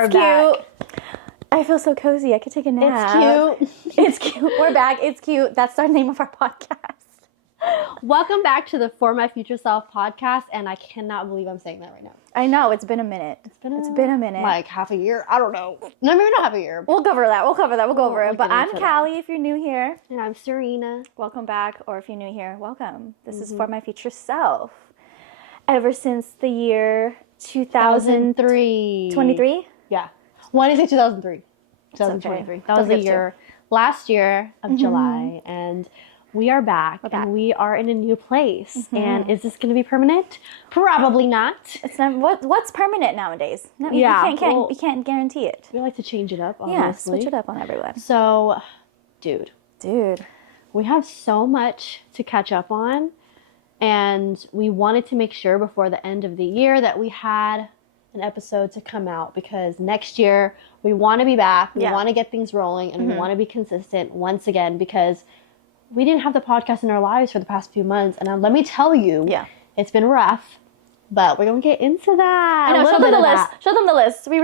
It's cute. I feel so cozy. I could take a nap. It's cute. It's cute. We're back. It's cute. That's our name of our podcast. Welcome back to the For My Future Self podcast, and I cannot believe I'm saying that right now. I know. It's been a minute. It's been a minute. Like half a year. I don't know. No, maybe not half a year. We'll cover that. We'll go over it. But I'm into Callie, if you're new here. And I'm Serena. Welcome back. Or if you're new here, welcome. This is For My Future Self. Ever since the year 2003. 23? Yeah. Why did I say 2003? 2023. Okay. That was the year, last year of July. And we are back. And we are in a new place. And is this going to be permanent? Probably not. It's not. What's permanent nowadays? No, yeah. You can't guarantee it. We like to change it up, obviously. Yeah, switch it up on everyone. So, dude. We have so much to catch up on. And we wanted to make sure before the end of the year that we had an episode to come out, because next year we want to be back. We want to get things rolling, and we want to be consistent once again, because we didn't have the podcast in our lives for the past few months. And let me tell you, it's been rough, but we're going to get into that. I know, show them the list. Show them the list. We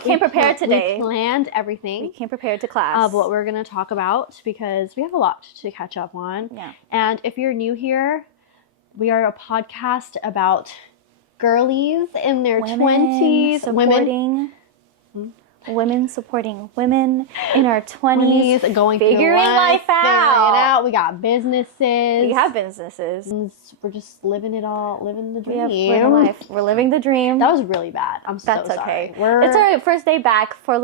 came prepared today. We planned everything. We came prepared to class. Of what we're going to talk about, because we have a lot to catch up on. Yeah. And if you're new here, we are a podcast about girlies in their 20s. Women supporting women in our 20s. Going figuring life out. We got businesses. We have businesses. We're just living it all, living the dream. We're living the dream. That was really bad. That's so sorry. It's our first day back for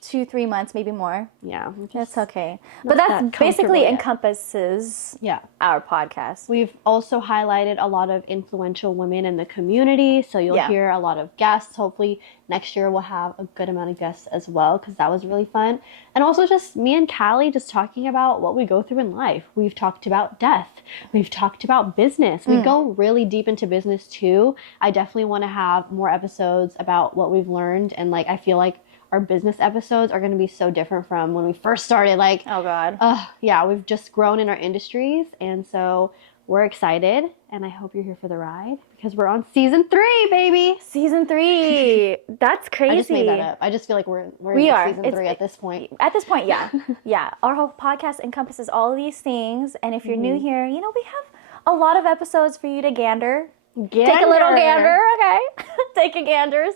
2-3 months, maybe more. Yeah. That's okay. But that basically encompasses our podcast. We've also highlighted a lot of influential women in the community, so you'll hear a lot of guests. Hopefully next year we'll have a good amount of guests as well, because that was really fun. And also just me and Callie just talking about what we go through in life. We've talked about death. We've talked about business. We go really deep into business too. I definitely want to have more episodes about what we've learned, and I feel like our business episodes are going to be so different from when we first started. Oh God. We've just grown in our industries, and so we're excited, and I hope you're here for the ride, because we're on season 3, baby. Season 3. That's crazy. I just made that up. I just feel like we're in season 3 at this point. At this point, yeah. Yeah. Our whole podcast encompasses all of these things, and if you're new here, we have a lot of episodes for you to gander. Take a little gander, okay? Take a ganders.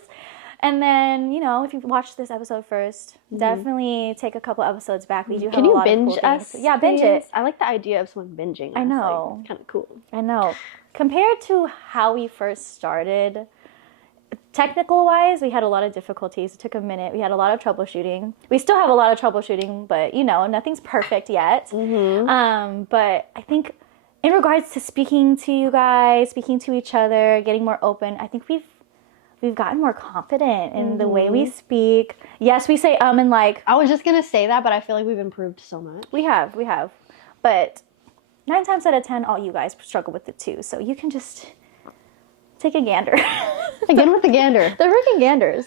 And then, if you've watched this episode first, definitely take a couple episodes back. We do have a lot of cool things. Binge us? Yeah, binge it. I like the idea of someone binging us. I know. It's kind of cool. I know. Compared to how we first started, technical-wise, we had a lot of difficulties. It took a minute. We had a lot of troubleshooting. We still have a lot of troubleshooting, but, nothing's perfect yet. But I think in regards to speaking to you guys, speaking to each other, getting more open, I think we've gotten more confident in the way we speak. Yes, we say and like. I was just going to say that, but I feel like we've improved so much. We have. But 9 times out of 10, all you guys struggle with it too. So you can just take a gander. Again with the gander. The freaking ganders.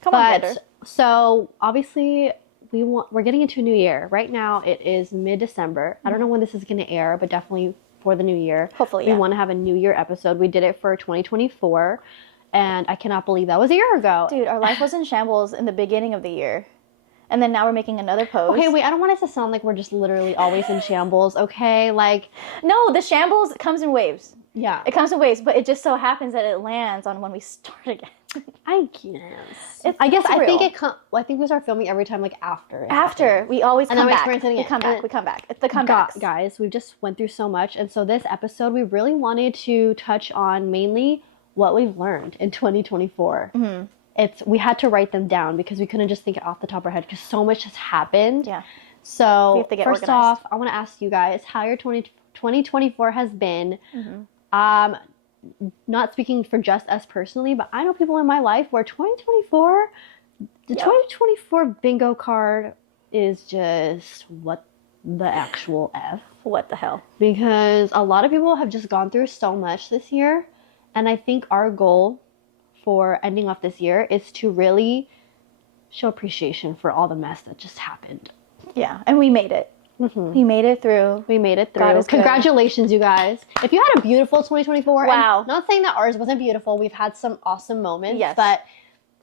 Come on, gander. So obviously we're getting into a new year. Right now it is mid-December. I don't know when this is going to air, but definitely for the new year. Hopefully, we want to have a new year episode. We did it for 2024. And I cannot believe that was a year ago. Dude, our life was in shambles in the beginning of the year. And then now we're making another post. Okay, wait, I don't want it to sound like we're just literally always in shambles, okay? No, the shambles comes in waves. Yeah. It comes in waves, but it just so happens that it lands on when we start again. I guess. I think we start filming every time after. After. We always come back. We come back. It's the comebacks. Guys, we just went through so much. And so this episode, we really wanted to touch on mainly what we've learned in 2024. We had to write them down, because we couldn't just think it off the top of our head, because so much has happened. Yeah. So we have to get first organized. off, I want to ask you guys how your 2024 has been. Not speaking for just us personally, but I know people in my life where 2024 bingo card is just what the actual F. What the hell? Because a lot of people have just gone through so much this year. And I think our goal for ending off this year is to really show appreciation for all the mess that just happened. Yeah, and we made it. We made it through. Congratulations, you guys. If you had a beautiful 2024. Wow. And not saying that ours wasn't beautiful. We've had some awesome moments. Yes. But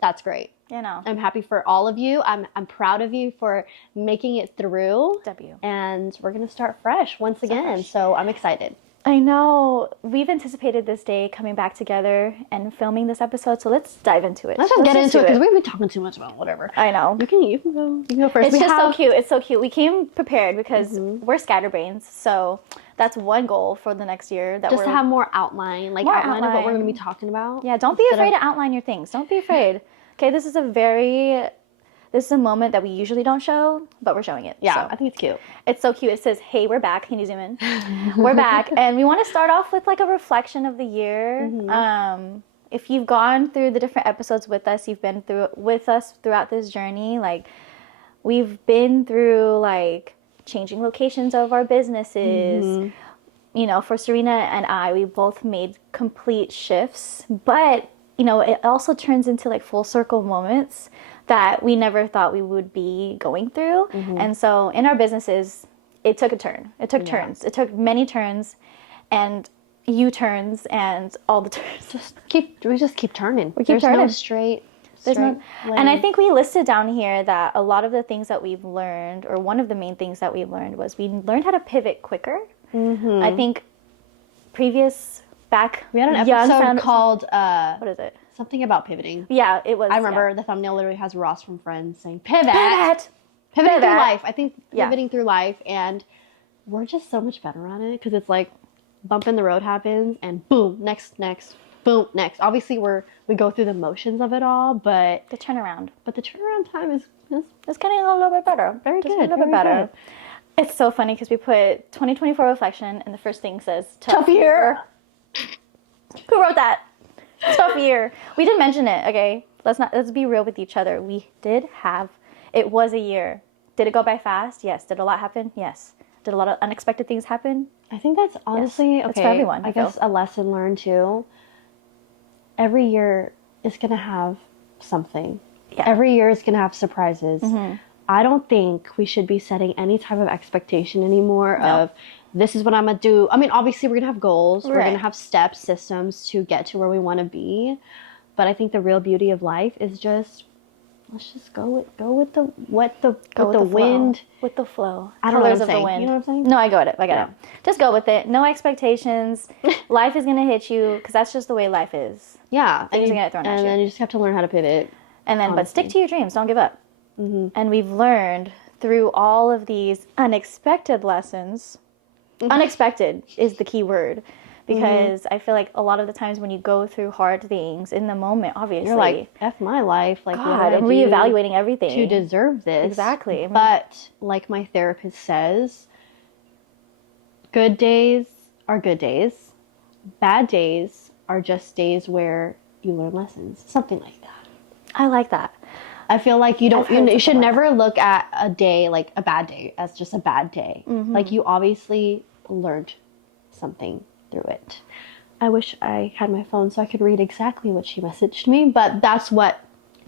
that's great. You know. I'm happy for all of you. I'm proud of you for making it through. W. And we're going to start fresh once again. So I'm excited. I know. We've anticipated this day coming back together and filming this episode, so let's dive into it. Let's just get into it because we've been talking too much about whatever. I know. You can go first. It's just so cute. It's so cute. We came prepared because we're scatterbrains, so that's one goal for the next year. That just to have more outline, like outline of what we're going to be talking about. Yeah, don't be afraid to outline your things. Don't be afraid. Okay, this is a moment that we usually don't show, but we're showing it. Yeah, so. I think it's cute. It's so cute. It says, "Hey, we're back." Can you zoom in? We're back, and we want to start off with like a reflection of the year. If you've gone through the different episodes with us, you've been with us throughout this journey. Like, we've been through like changing locations of our businesses. You know, for Serena and I, we both made complete shifts, but you know, it also turns into like full circle moments that we never thought we would be going through. And so in our businesses, it took a turn. It took turns. It took many turns and U-turns and all the turns. We just keep turning. There's no straight lane. And I think we listed down here that a lot of the things that we've learned, or one of the main things that we learned, was we learned how to pivot quicker. I think we had an episode called what is it? Something about pivoting. Yeah, it was. I remember the thumbnail literally has Ross from Friends saying pivot. Pivoting through life. I think pivoting through life, and we're just so much better on it because it's like bump in the road happens and boom, next, boom, next. Obviously we go through the motions of it all, but the turnaround time is getting a little bit better. Very good. A little bit better. It's so funny because we put 2024 reflection and the first thing says tough year. Who wrote that? Tough year. We didn't mention it, okay? Let's be real with each other. It was a year. Did it go by fast? Yes. Did a lot happen? Yes. Did a lot of unexpected things happen? I think that's honestly, yes. Okay. It's for everyone. I guess a lesson learned too. Every year is going to have something. Yeah. Every year is going to have surprises. I don't think we should be setting any type of expectation anymore of this is what I'm going to do. I mean, obviously we're going to have goals. Right. We're going to have steps, systems to get to where we want to be. But I think the real beauty of life is just, let's just go with the wind. With the flow. I don't know what I'm of saying. The wind. You know what I'm saying? No, I got it. Just go with it. No expectations. Life is going to hit you because that's just the way life is. Yeah. Things are going to get thrown at you. And then you just have to learn how to pivot. But stick to your dreams. Don't give up. And we've learned through all of these unexpected lessons. Unexpected is the key word. Because I feel like a lot of the times when you go through hard things in the moment, obviously. You're like, F my life. Like, God, I'm reevaluating everything. To deserve this. Exactly. But like my therapist says, good days are good days. Bad days are just days where you learn lessons. Something like that. I like that. I feel like you should never look at a day, like a bad day, as just a bad day. Like you obviously learned something through it. I wish I had my phone so I could read exactly what she messaged me, but that's what,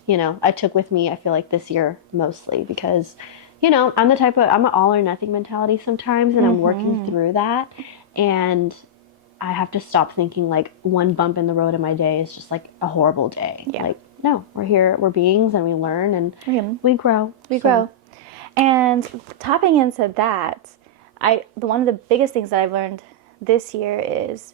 I took with me, I feel like this year mostly because, I'm an all or nothing mentality sometimes and I'm working through that and I have to stop thinking like one bump in the road in my day is just like a horrible day. Yeah. Like, no, we're here, we're beings and we learn and we grow. We grow. And topping into that, one of the biggest things that I've learned this year is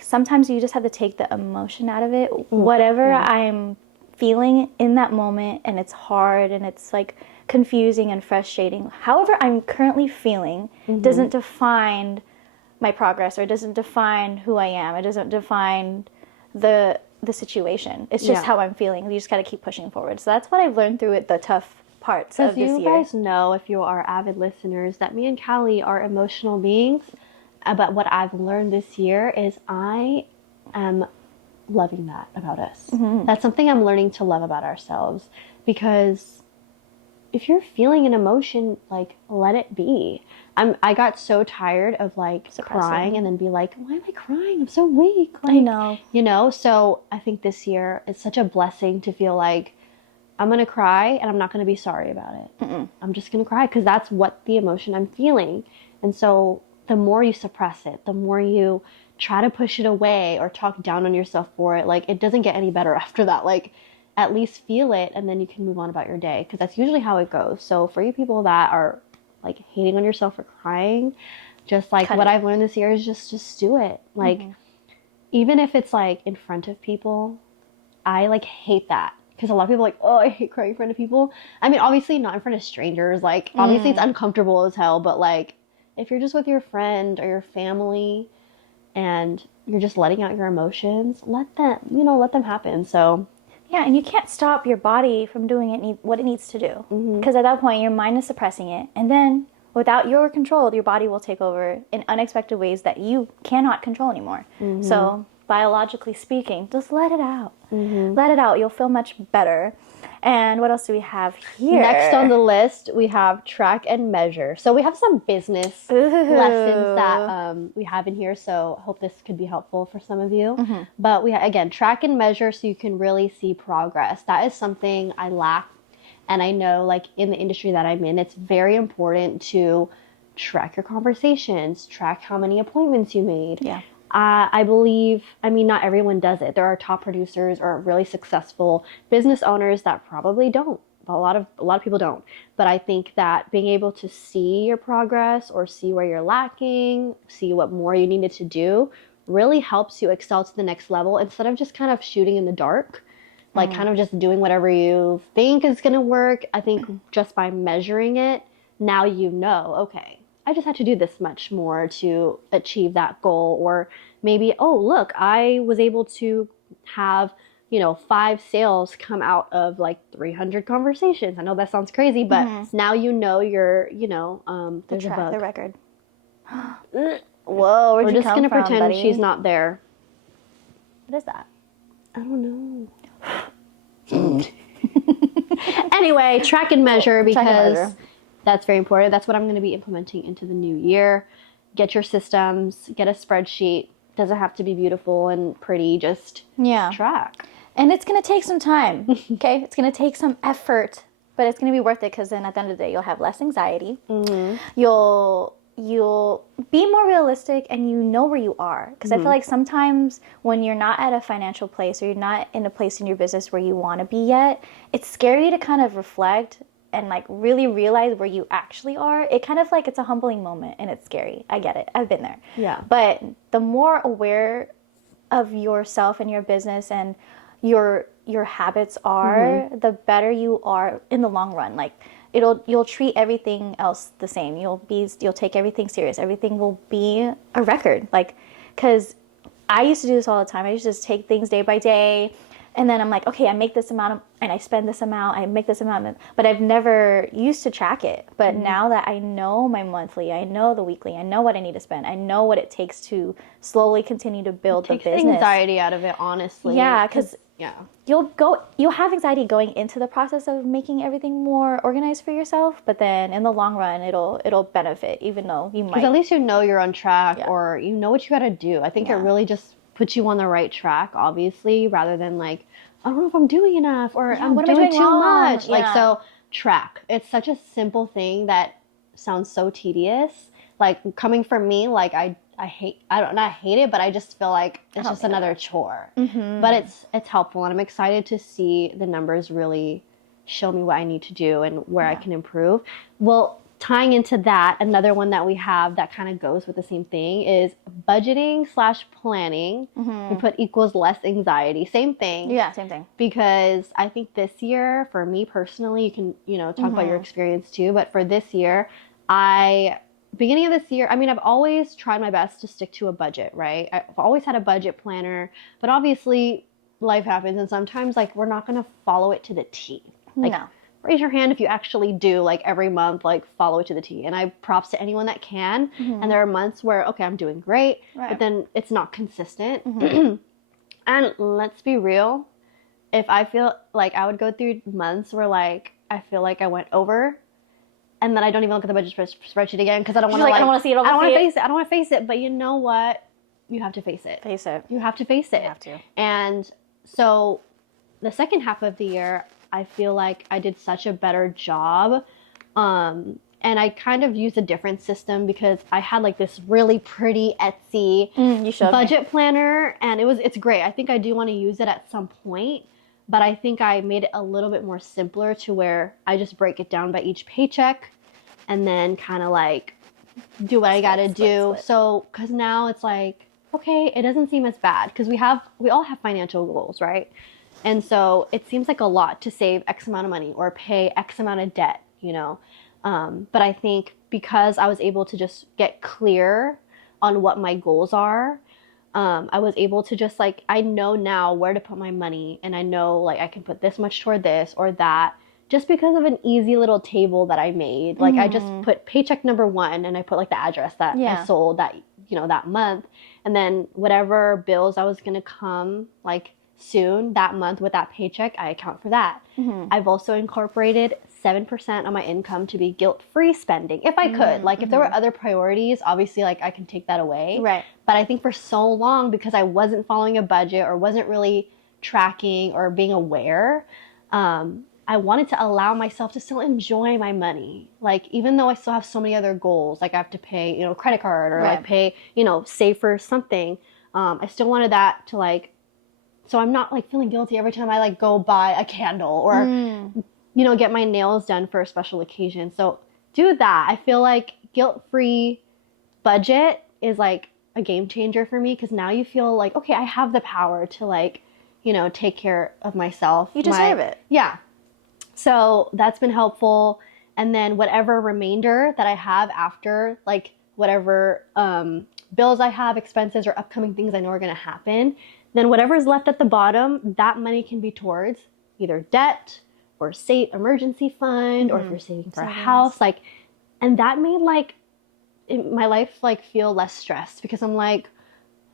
sometimes you just have to take the emotion out of it. Whatever I'm feeling in that moment and it's hard and it's like confusing and frustrating, however I'm currently feeling doesn't define my progress or doesn't define who I am. It doesn't define the situation. It's just how I'm feeling. You just got to keep pushing forward. So that's what I've learned through it, the tough parts of this year. You guys know, if you are avid listeners, that me and Callie are emotional beings. But what I've learned this year is I am loving that about us. That's something I'm learning to love about ourselves. Because if you're feeling an emotion, like, let it be. I got so tired of like crying and then be like, why am I crying? I'm so weak. Like, I know. So I think this year it's such a blessing to feel like I'm going to cry and I'm not going to be sorry about it. I'm just going to cry because that's what the emotion I'm feeling. And so the more you suppress it, the more you try to push it away or talk down on yourself for it, like it doesn't get any better after that. Like at least feel it, and then you can move on about your day, because that's usually how it goes. So for you people that are like hating on yourself for crying, just like what I've learned this year is just do it. Like even if it's like in front of people, I like hate that, because a lot of people are like, oh, I hate crying in front of people. I mean, obviously not in front of strangers, like obviously it's uncomfortable as hell, but like if you're just with your friend or your family and you're just letting out your emotions, let them happen. So yeah, and you can't stop your body from doing what it needs to do, because at that point your mind is suppressing it, and then without your control, your body will take over in unexpected ways that you cannot control anymore. So biologically speaking, just let it out. Let it out. You'll feel much better. And what else do we have here? Next on the list, we have track and measure. So we have some business lessons that we have in here. So I hope this could be helpful for some of you. But we again, track and measure so you can really see progress. That is something I lack. And I know, like, in the industry that I'm in, it's very important to track your conversations, track how many appointments you made. Yeah. I believe, I mean, not everyone does it. There are top producers or really successful business owners that probably don't. A lot of people don't. But I think that being able to see your progress or see where you're lacking, see what more you needed to do, really helps you excel to the next level, instead of just kind of shooting in the dark. Like kind of just doing whatever you think is going to work. I think just by measuring it, now you know, okay, I just had to do this much more to achieve that goal. Or maybe, oh, look, I was able to have, 5 sales come out of like 300 conversations. I know that sounds crazy, but now you're, there's a bug. The record. Whoa, where'd We're you just come going to from, pretend buddy? she's not there. What is that? I don't know. Anyway, track and measure, because that's very important. That's what I'm going to be implementing into the new year. Get your systems, get a spreadsheet. Doesn't have to be beautiful and pretty, just track. And it's going to take some time, okay? It's going to take some effort, but it's going to be worth it, because then at the end of the day, you'll have less anxiety. You'll be more realistic, and you know where you are. Because I feel like sometimes when you're not at a financial place, or you're not in a place in your business where you want to be yet, it's scary to kind of reflect and like really realize where you actually are. It kind of like, it's a humbling moment, and it's scary. I get it. I've been there. Yeah. But the more aware of yourself and your business and your habits are, the better you are in the long run. Like, you'll treat everything else the same. You'll take everything serious. Everything will be a record. Like, because I used to do this all the time. I used to just take things day by day, and then I'm like, okay, I make this amount and I spend this amount. I make this amount, but I've never used to track it. But now that I know my monthly, I know the weekly, I know what I need to spend. I know what it takes to slowly continue to build the business. Takes the anxiety out of it, honestly. Yeah, because you'll have anxiety going into the process of making everything more organized for yourself, but then in the long run, it'll benefit, even though you might. Because at least you know you're on track, or you know what you got to do. I think it really just puts you on the right track, obviously, rather than like, I don't know if I'm doing enough, or I'm doing too much. Like, so track. It's such a simple thing that sounds so tedious. Like, coming from me, like I hate it, but I just feel like it's just another chore. But it's helpful, and I'm excited to see the numbers really show me what I need to do and where I can improve. Well, tying into that, another one that we have that kind of goes with the same thing is budgeting/planning. We put equals less anxiety. Same thing. Yeah, same thing. Because I think this year, for me personally, you can, talk about your experience too, but for this year, beginning of this year, I mean, I've always tried my best to stick to a budget, right? I've always had a budget planner, but obviously life happens, and sometimes like we're not going to follow it to the T. Like, no. Raise your hand if you actually do, like, every month, like, follow it to the T. And I props to anyone that can. And there are months where, okay, I'm doing great, but then it's not consistent. And let's be real, if I feel like I would go through months where, like, I feel like I went over, and then I don't even look at the budget spreadsheet again, because I don't want to, like, I don't want to see it. I don't want to face it. I don't want to face it. But you know what? You have to face it. Face it. You have to face it. You have to. And so the second half of the year, I feel like I did such a better job. And I kind of used a different system, because I had like this really pretty Etsy budget planner, and it's great. I think I do want to use it at some point. but I think I made it a little bit more simpler to where I just break it down by each paycheck and then kind of like do what I gotta do. So, cause now it's like, okay, it doesn't seem as bad because we all have financial goals, right? And so it seems like a lot to save X amount of money or pay X amount of debt, you know? But I think because I was able to just get clear on what my goals are, I was able to just like, I know now where to put my money, and I know like I can put this much toward this or that just because of an easy little table that I made. Like I just put paycheck number 1 and I put like the address that I sold that, you know, that month. And then whatever bills I was going to come like soon that month with that paycheck, I account for that. I've also incorporated 7% of my income to be guilt-free spending if I could. Like if there were other priorities, obviously like I can take that away. Right. But I think for so long, because I wasn't following a budget or wasn't really tracking or being aware, I wanted to allow myself to still enjoy my money. Like even though I still have so many other goals, like I have to pay, you know, credit card or like pay, you know, save for something. I still wanted that to like, so I'm not like feeling guilty every time I like go buy a candle or, you know, get my nails done for a special occasion. So do that. I feel like guilt-free budget is like a game changer for me because now you feel like, okay, I have the power to like, you know, take care of myself. You deserve it. Yeah. So that's been helpful. And then whatever remainder that I have after, like whatever bills I have, expenses, or upcoming things I know are going to happen, then whatever's left at the bottom, that money can be towards either debt or emergency fund, or if you're saving for a house, like, and that made like my life like feel less stressed because I'm like,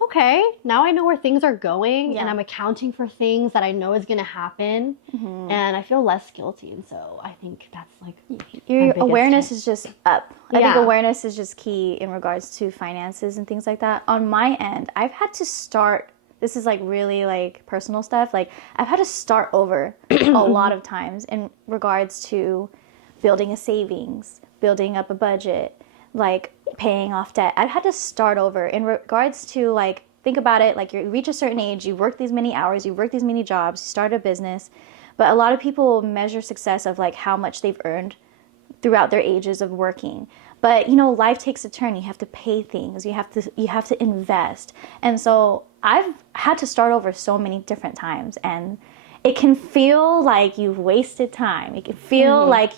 okay, now I know where things are going and I'm accounting for things that I know is going to happen and I feel less guilty. And so I think that's like your awareness is just up. I think awareness is just key in regards to finances and things like that. On my end, I've had to start, this is like really like personal stuff. Like I've had to start over a lot of times in regards to building a savings, building up a budget, like paying off debt. I've had to start over in regards to like, think about it, like you reach a certain age, you work these many hours, you work these many jobs, you start a business. But a lot of people measure success of like how much they've earned throughout their ages of working. But you know, life takes a turn. You have to pay things. You have to invest. And so I've had to start over so many different times, and it can feel like you've wasted time. It can feel like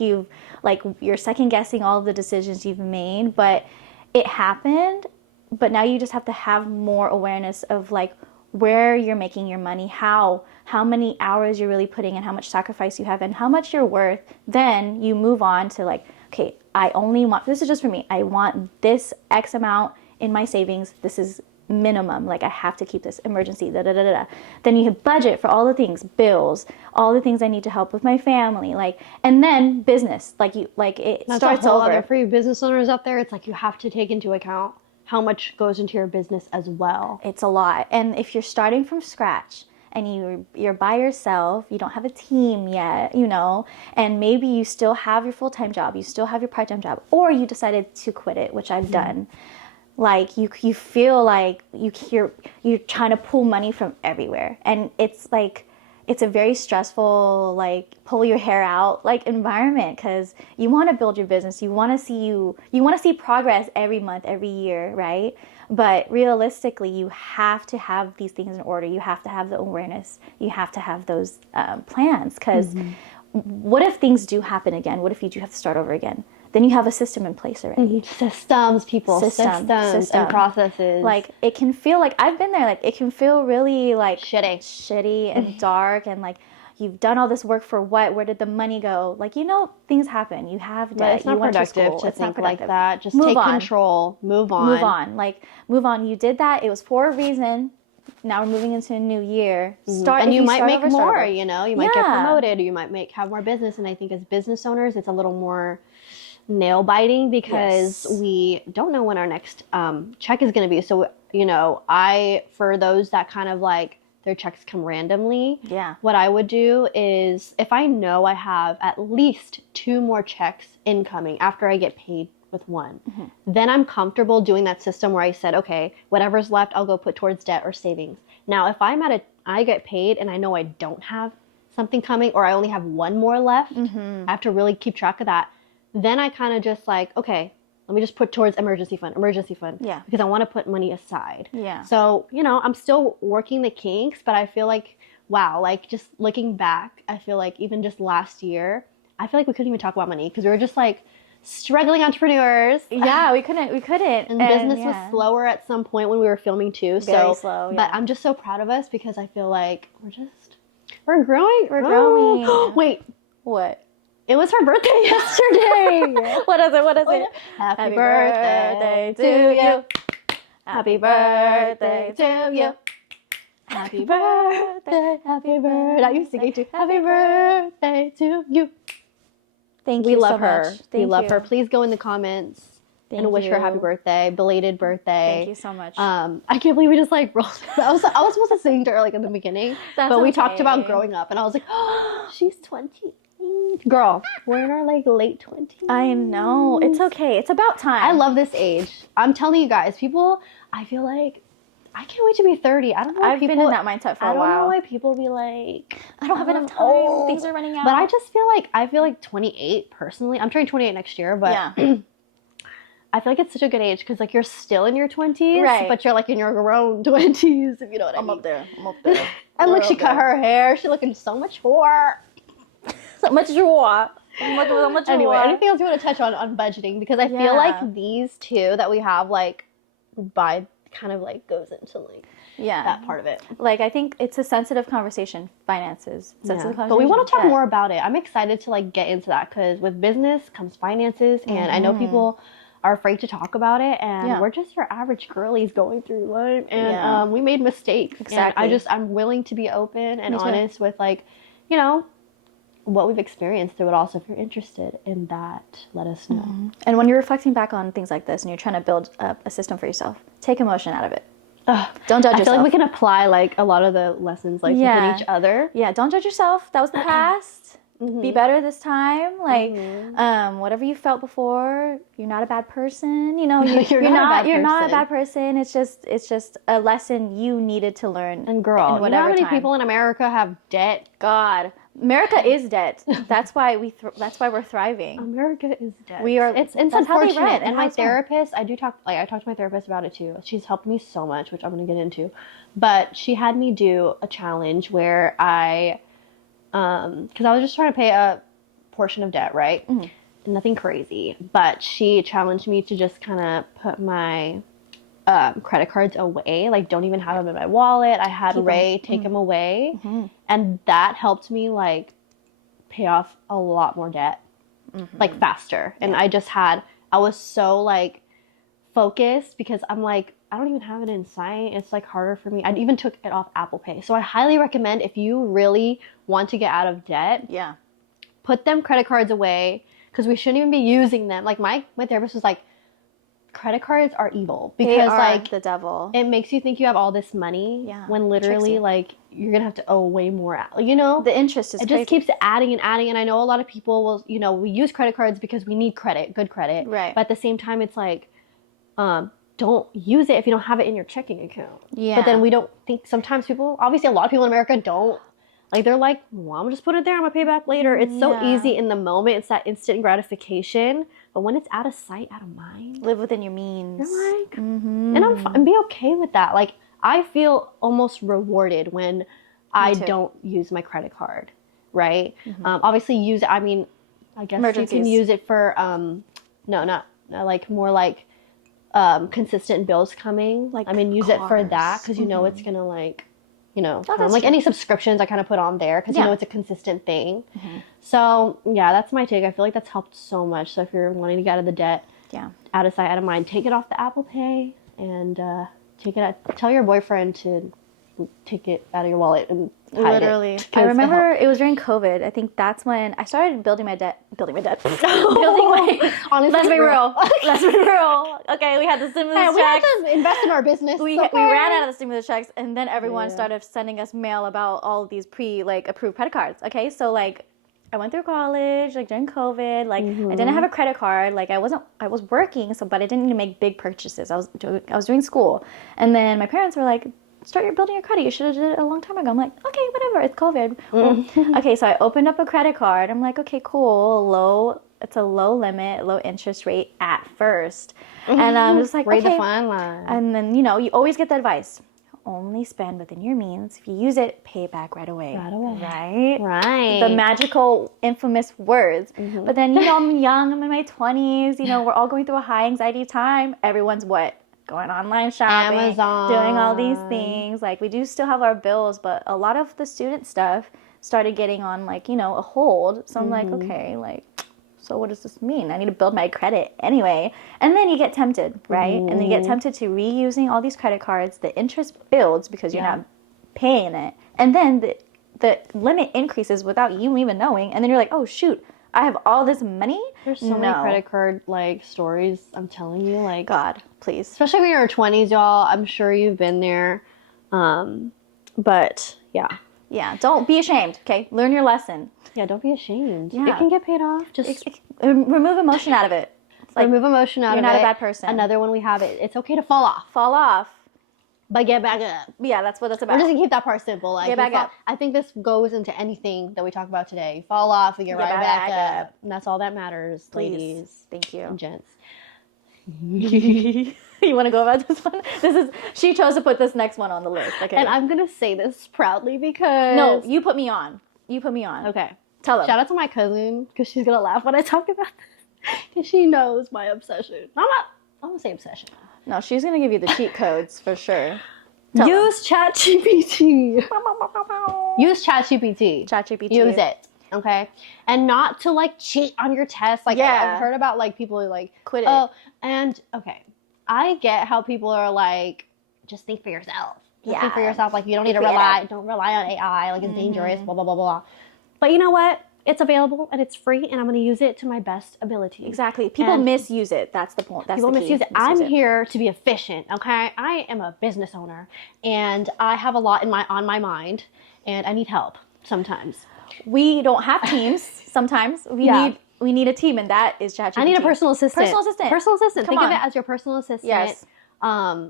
you're second guessing all of the decisions you've made, but it happened. But now you just have to have more awareness of like where you're making your money, how many hours you're really putting in, how much sacrifice you have, and how much you're worth. Then you move on to like, okay, I only want, this is just for me, I want this X amount in my savings. This is minimum, like I have to keep this emergency, Then you have budget for all the things, bills, all the things I need to help with my family, like, and then business, like it That's starts a whole over. Other for you business owners out there, it's like you have to take into account how much goes into your business as well. It's a lot. And if you're starting from scratch and you're by yourself, you don't have a team yet, you know, and maybe you still have your full-time job, you still have your part-time job, or you decided to quit it, which I've done. Like you feel like you're trying to pull money from everywhere, and it's like it's a very stressful, like pull your hair out like environment, because you want to build your business, you want to see progress every month, every year, right? But realistically, you have to have these things in order. You have to have the awareness. You have to have those plans, because what if things do happen again? What if you do have to start over again? Then you have a system in place already. Systems and processes. Like it can feel like, I've been there, like it can feel really like shitty and dark, and like you've done all this work for what? Where did the money go? Like, you know, things happen. You have debt. But it's not productive to think like that. Just take control. Move on. Move on. Like move on. You did that. It was for a reason. Now we're moving into a new year. And you might make more, you know, you might get promoted, or you might have more business. And I think as business owners, it's a little more nail biting because we don't know when our next check is going to be. So, you know, for those that kind of like their checks come randomly, what I would do is if I know I have at least 2 more checks incoming after I get paid with one, then I'm comfortable doing that system where I said, okay, whatever's left, I'll go put towards debt or savings. Now, if I get paid and I know I don't have something coming or I only have one more left, I have to really keep track of that. Then I kind of just like, okay, let me just put towards emergency fund. Yeah. Because I want to put money aside. Yeah. So, you know, I'm still working the kinks, but I feel like, wow, like just looking back, I feel like even just last year, I feel like we couldn't even talk about money because we were just like struggling entrepreneurs. Yeah, we couldn't. And business was slower at some point when we were filming too. Very slow, But I'm just so proud of us because I feel like we're growing. We're growing. Wait. What? It was her birthday yesterday. What is it? Happy birthday to you. Happy birthday to you. Happy birthday. Now you're singing too. Happy birthday to you. Thank you. We love so her. much. We love her. Please go in the comments and wish her happy birthday, belated birthday. Thank you so much. I can't believe we just like rolled. I was supposed to sing to her like in the beginning, but we talked about growing up, and I was like, oh, she's 20. Girl, we're in our like late 20s. I know. It's okay. It's about time. I love this age. I'm telling you guys, people, I feel like I can't wait to be 30. I don't know why I've been in that mindset for a while. I don't know why people be like, I don't have enough time. Things are running out. But I just feel like 28 personally. I'm turning 28 next year, but I feel like it's such a good age because like you're still in your 20s, right? But you're like in your grown 20s, if you know what I mean. I'm up there. And look, she cut her hair. She's looking so much more. So much joy. Anyway, anything else you want to touch on budgeting? Because I feel like these two that we have like by kind of like goes into like that part of it. Like I think it's a sensitive conversation, finances. Sensitive conversation. But we want to talk more about it. I'm excited to like get into that because with business comes finances, and I know people are afraid to talk about it, and we're just your average girlies going through life, and we made mistakes. Exactly. And I'm willing to be open and honest with like, you know, what we've experienced through it. Also, if you're interested in that, let us know. And when you're reflecting back on things like this and you're trying to build up a system for yourself, take emotion out of it. Don't judge yourself. I feel like we can apply like a lot of the lessons like within each other. Yeah, don't judge yourself. That was the past. Be better this time. Like, whatever you felt before, you're not a bad person. You know, you're not a bad person. It's just a lesson you needed to learn. And girl, you know how many people in America have debt? God, America is debt. That's why we're thriving. America is debt. We are. It's unfortunate. And my therapist, I talked to my therapist about it too. She's helped me so much, which I'm going to get into. But she had me do a challenge where because I was just trying to pay a portion of debt, right? Nothing crazy. But she challenged me to just kind of put my credit cards away, like don't even have them in my wallet. I had Ray take them away, and that helped me like pay off a lot more debt, like faster. And I was so like focused because I'm like, I don't even have it in sight. It's like harder for me. I even took it off Apple Pay. So I highly recommend if you really want to get out of debt, put them credit cards away because we shouldn't even be using them. Like my therapist was like, credit cards are evil because they are like the devil. It makes you think you have all this money when literally like you're gonna have to owe way more out. You know, the interest is just keeps adding and adding. And I know a lot of people will, you know, we use credit cards because we need good credit, right? But at the same time, it's like, don't use it if you don't have it in your checking account. Yeah. But then we don't think sometimes people, obviously a lot of people in America don't. Like they're like, well, I'm gonna just put it there. I'm gonna pay back later. It's so easy in the moment. It's that instant gratification. But when it's out of sight, out of mind, live within your means. You're like, and I'm fine. Be okay with that. Like I feel almost rewarded when I don't use my credit card, right? Obviously, use it. I mean, I guess you can use it for not like more like consistent bills coming. Like use it for that because you know it's gonna like. You know, like any subscriptions I kind of put on there because you know it's a consistent thing. So yeah, that's my take. I feel like that's helped so much. So if you're wanting to get out of the debt, out of sight, out of mind, take it off the Apple Pay and take it out. Tell your boyfriend to take it out of your wallet and hide it. I remember it was during COVID. I think that's when I started building my debt. Let's be real. Okay, we had the stimulus checks. We had to invest in our business. We ran out of the stimulus checks, and then everyone started sending us mail about all these approved credit cards. Okay, so like I went through college like during COVID. Like I didn't have a credit card. Like I was working, but I didn't need to make big purchases. I was doing school, and then my parents were like, start building your credit. You should have did it a long time ago. I'm like, okay, whatever. It's COVID. Well, okay, so I opened up a credit card. I'm like, okay, cool. It's a low limit, low interest rate at first. And I'm just like, Read okay. the fine line. And then, you know, you always get the advice. Only spend within your means. If you use it, pay it back right away. Right? Right. The magical, infamous words. But then, you know, I'm young. I'm in my 20s. You know, we're all going through a high anxiety time. Everyone's what? Going online shopping. Amazon. Doing all these things. Like, we do still have our bills, but a lot of the student stuff started getting on, like, you know, a hold. So I'm like, okay, like, so what does this mean? I need to build my credit anyway. And then you get tempted, right? And then you get tempted to reusing all these credit cards. The interest builds because you're not paying it. And then the limit increases without you even knowing. And then you're like, oh, shoot, I have all this money? There's so many credit card, like, stories, I'm telling you. Like, God, please. Especially when you're in your 20s, y'all. I'm sure you've been there. But, yeah. Yeah, don't be ashamed, okay? Learn your lesson. Yeah, don't be ashamed. Yeah. It can get paid off. Just remove emotion out of it. It's like, remove emotion out of it. You're not a bad person. Another one we have it. It's okay to fall off. Fall off. But get back up. Yeah, that's what that's about. We're just gonna keep that part simple. Like, get back up. I think this goes into anything that we talk about today. Fall off and get right back up. And that's all that matters, please. Ladies. Thank you. And gents. You want to go about this one? She chose to put this next one on the list. Okay. And I'm gonna say this proudly because no, you put me on. You put me on. Okay. Tell them. Shout out to my cousin because she's gonna laugh when I talk about this because she knows my obsession. I'm gonna say obsession. No, she's gonna give you the cheat codes for sure. Use ChatGPT. Use ChatGPT. ChatGPT. Use it. Okay. And not to like cheat on your test. Like I've heard about like people who like quit it. Oh, and okay. I get how people are like, just think for yourself. Just think for yourself. Like you don't need to don't rely on AI. Like it's dangerous, blah, blah, blah, blah. But you know what? It's available and it's free and I'm going to use it to my best ability. Exactly. People misuse it. That's the point. That's people the key. misuse it. I'm here to be efficient, okay? I am a business owner and I have a lot on my mind and I need help sometimes. We don't have teams sometimes. We need a team and that is ChatGPT. I need a personal assistant. Personal assistant. Think of it as your personal assistant. Yes.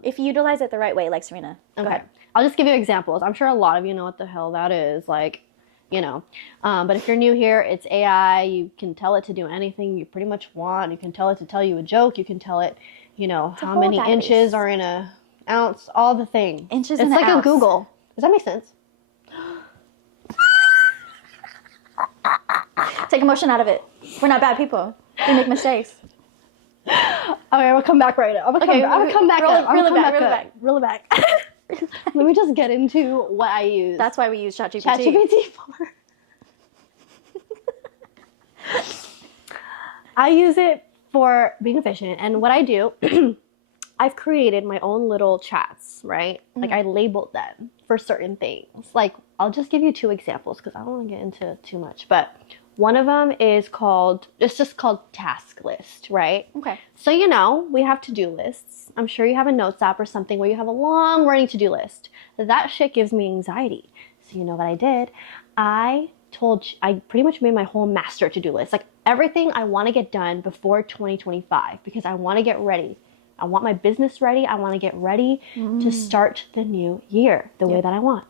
If you utilize it the right way, like Serena. Okay. I'll just give you examples. I'm sure a lot of you know what the hell that is. Like, you know, but if you're new here, it's AI. You can tell it to do anything you pretty much want. You can tell it to tell you a joke. You can tell it, you know, how many inches are in an ounce, all the things. Inches in an ounce. It's like a Google. Does that make sense? Take emotion out of it. We're not bad people. We make mistakes. Okay, we'll come back right now. I'm gonna come back up. Reel it back. Let me just get into what I use. That's why we use ChatGPT. ChatGPT for. I use it for being efficient, and what I do, I've created my own little chats, right? Like I labeled them for certain things. Like I'll just give you 2 examples because I don't want to get into too much, but one of them is it's just called task list, right? Okay. So, you know, we have to-do lists. I'm sure you have a notes app or something where you have a long running to-do list. That shit gives me anxiety. So you know what I did? I pretty much made my whole master to-do list. Like everything I want to get done before 2025 because I want to get ready. I want my business ready. I want to get ready to start the new year the way that I want.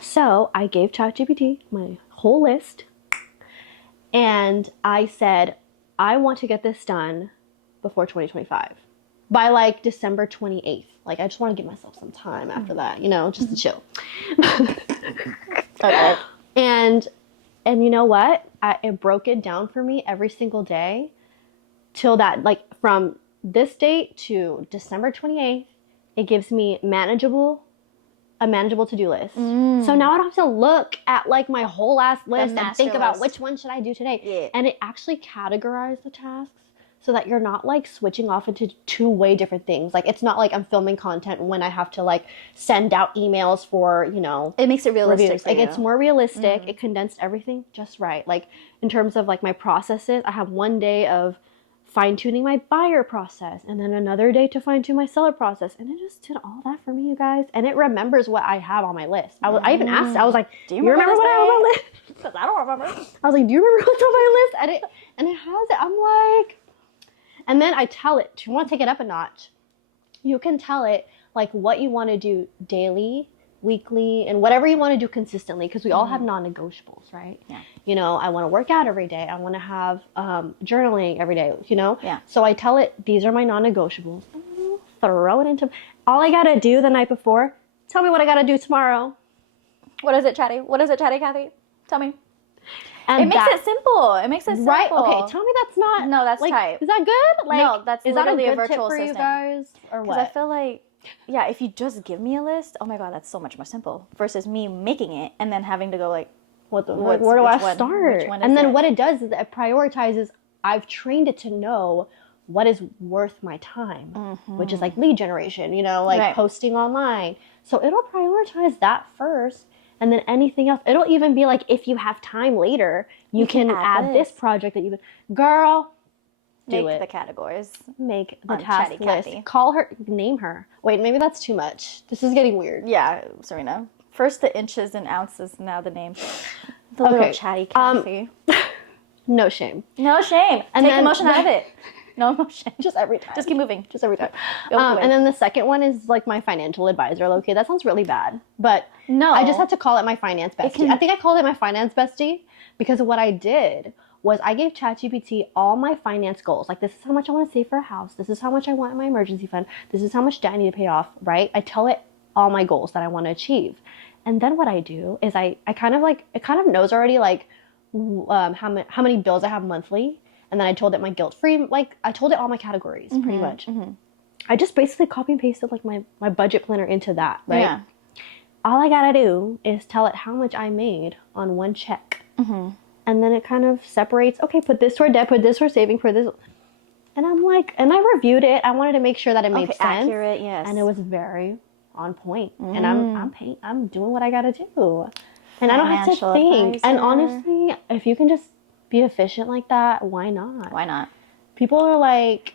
So I gave ChatGPT my whole list. And I said, I want to get this done before 2025 by like December 28th. Like, I just want to give myself some time after that, you know, just to chill. Okay. And you know what? It broke it down for me every single day till that, like from this date to December 28th, it gives me a manageable to-do list. So now I don't have to look at like my whole ass list and think about which one should I do today. Yeah. And it actually categorized the tasks so that you're not like switching off into 2 way different things. Like it's not like I'm filming content when I have to like send out emails for, you know, it makes it realistic. Reviews. Like it's more realistic. It condensed everything just right. Like in terms of like my processes, I have 1 day of fine-tuning my buyer process and then another day to fine-tune my seller process, and it just did all that for me, you guys. And it remembers what I have on my list. I even asked, I was like, do you remember what I have on my list? Because I don't remember. I was like, do you remember what's on my list? And it has it. I'm like, and then I tell it, do you want to take it up a notch? You can tell it, like what you want to do daily, weekly, and whatever you want to do consistently, because we all have non-negotiables, right? Yeah. You know, I want to work out every day. I want to have journaling every day, you know? Yeah. So I tell it, these are my non-negotiables. Throw it into, all I got to do the night before, tell me what I got to do tomorrow. What is it, Chatty? What is it, Chatty Kathy? Tell me. And it makes it simple. It makes it simple. Right? Okay, tell me that's not. No, that's like, type. Is that good? Like, no, that's is that literally a good virtual tip for assistant. you guys? Or what? Because I feel like, yeah, if you just give me a list, oh my God, that's so much more simple versus me making it and then having to go like, where do I start? And then what it does is it prioritizes. I've trained it to know what is worth my time, which is like lead generation, you know, like posting online. So it'll prioritize that first. And then anything else, it'll even be like, if you have time later, you can add this project that girl, make the categories. Make the task list. Call her, name her. Wait, maybe that's too much. This is getting weird. Yeah, Serena. First the inches and ounces, now the name. The little Chatty Kathy. No shame. No shame. And take emotion out of it. No emotion. Just every time. Just keep moving. Just every time. And then the second one is like my financial advisor. Okay, that sounds really bad. But no, I just had to call it my finance bestie. I think I called it my finance bestie because what I did was I gave ChatGPT all my finance goals. Like, this is how much I want to save for a house. This is how much I want in my emergency fund. This is how much debt I need to pay off, right? I tell it all my goals that I want to achieve. And then what I do is I kind of like, it kind of knows already like how many bills I have monthly. And then I told it my guilt-free, like I told it all my categories pretty much. I just basically copy and pasted like my budget planner into that, right? Yeah. All I gotta do is tell it how much I made on one check. And then it kind of separates, okay, put this toward debt, put this toward saving, put this. And I'm like, and I reviewed it. I wanted to make sure that it made sense. Accurate, yes. And it was very on point. And I'm doing what I gotta do. And I don't have to think. And honestly, if you can just be efficient like that, why not? Why not? People are like,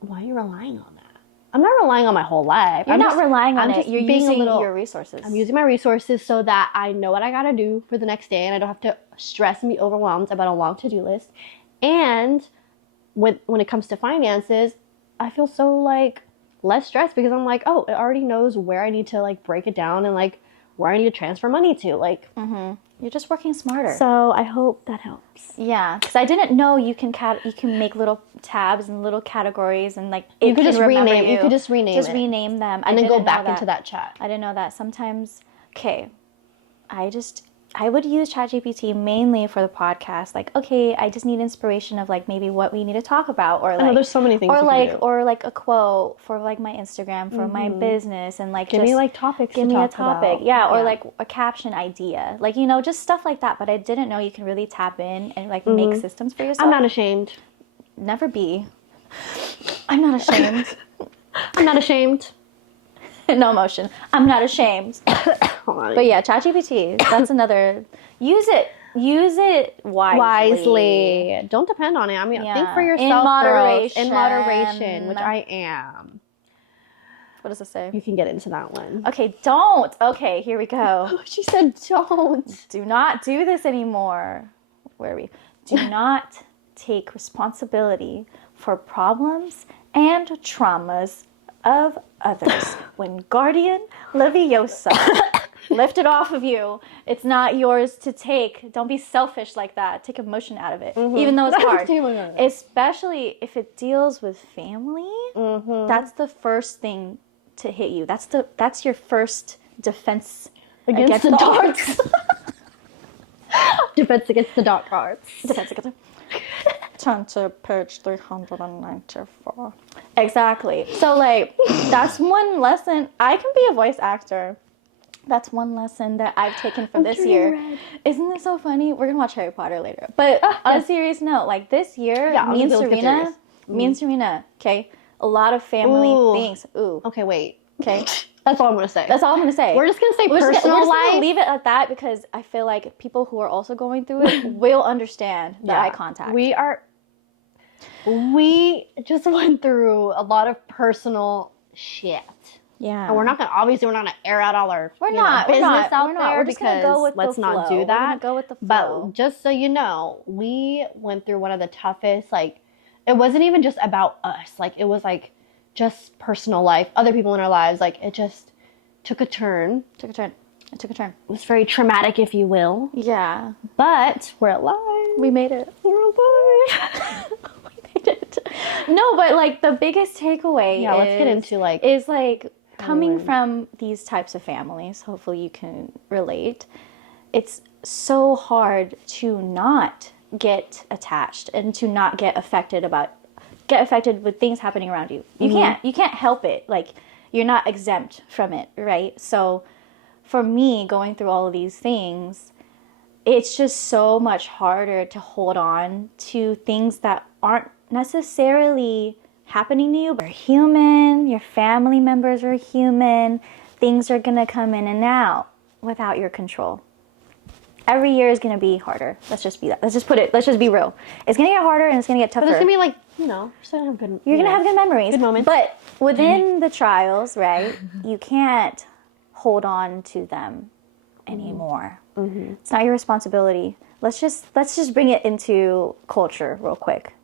why are you relying on that? I'm not relying on my whole life. You're not relying on it. You're using your resources. I'm using my resources so that I know what I gotta do for the next day and I don't have to stress and be overwhelmed about a long to-do list. And when it comes to finances, I feel so like less stressed because I'm like, oh, it already knows where I need to like break it down and like where I need to transfer money to. Like, you're just working smarter. So I hope that helps. Yeah, because I didn't know you can make little tabs and little categories and like you could just rename. You could just rename it. Just rename them and then go back into that chat. I didn't know that. Sometimes, okay, I would use ChatGPT mainly for the podcast. Like, okay, I just need inspiration of like maybe what we need to talk about, or like, I know there's so many things. Or like a quote for like my Instagram for my business, and like give me like topics. Give me a topic, or like a caption idea, like just stuff like that. But I didn't know you can really tap in and like make systems for yourself. I'm not ashamed. Never be. I'm not ashamed. I'm not ashamed. No emotion. I'm not ashamed. But yeah, ChatGPT, that's another. Use it wisely. Don't depend on it. I mean, think for yourself. In moderation. In moderation, which I am. What does it say? You can get into that one. Okay, don't. Okay, here we go. She said don't. Do not do this anymore. Where are we? Do not take responsibility for problems and traumas of others. Wingardium Leviosa. Lift it off of you. It's not yours to take. Don't be selfish like that. Take emotion out of it, even though it's hard. Especially if it deals with family. That's the first thing to hit you. That's your first defense against the darts. Defense against the dark arts. Defense against. Turn to page 394. Exactly. So like that's one lesson. I can be a voice actor. That's one lesson that I've taken from this year. Red. Isn't this so funny? We're gonna watch Harry Potter later. But on a serious note, like this year, me and Serena, okay, a lot of family things. Ooh. Okay, wait. Okay. That's all I'm gonna say. That's all I'm gonna say. We're just gonna say personal life. We're just gonna leave it at that because I feel like people who are also going through it will understand the eye contact. We just went through a lot of personal shit. Yeah. And we're not gonna air out all our business out there. We're just gonna go with let's the not flow. do that. We're gonna go with the flow. But just so you know, we went through one of the toughest, like, it wasn't even just about us. Like, it was like just personal life, other people in our lives, like it just took a turn. It took a turn. It was very traumatic, if you will. Yeah. But we're alive. We made it. We're alive. We made it. No, but like the biggest takeaway let's get into like is like coming from these types of families, hopefully you can relate. It's so hard to not get attached and to not get affected with things happening around you. You can't help it. Like you're not exempt from it, right? So for me, going through all of these things, it's just so much harder to hold on to things that aren't necessarily happening to you, but you're human, your family members are human, things are gonna come in and out without your control. Every year is gonna be harder. Let's just be real. It's gonna get harder and it's gonna get tougher. But it's gonna be like, you're still gonna have good. You're gonna have good memories, good moments. But within the trials, right? You can't hold on to them anymore. Mm-hmm. It's not your responsibility. Let's just bring it into culture real quick.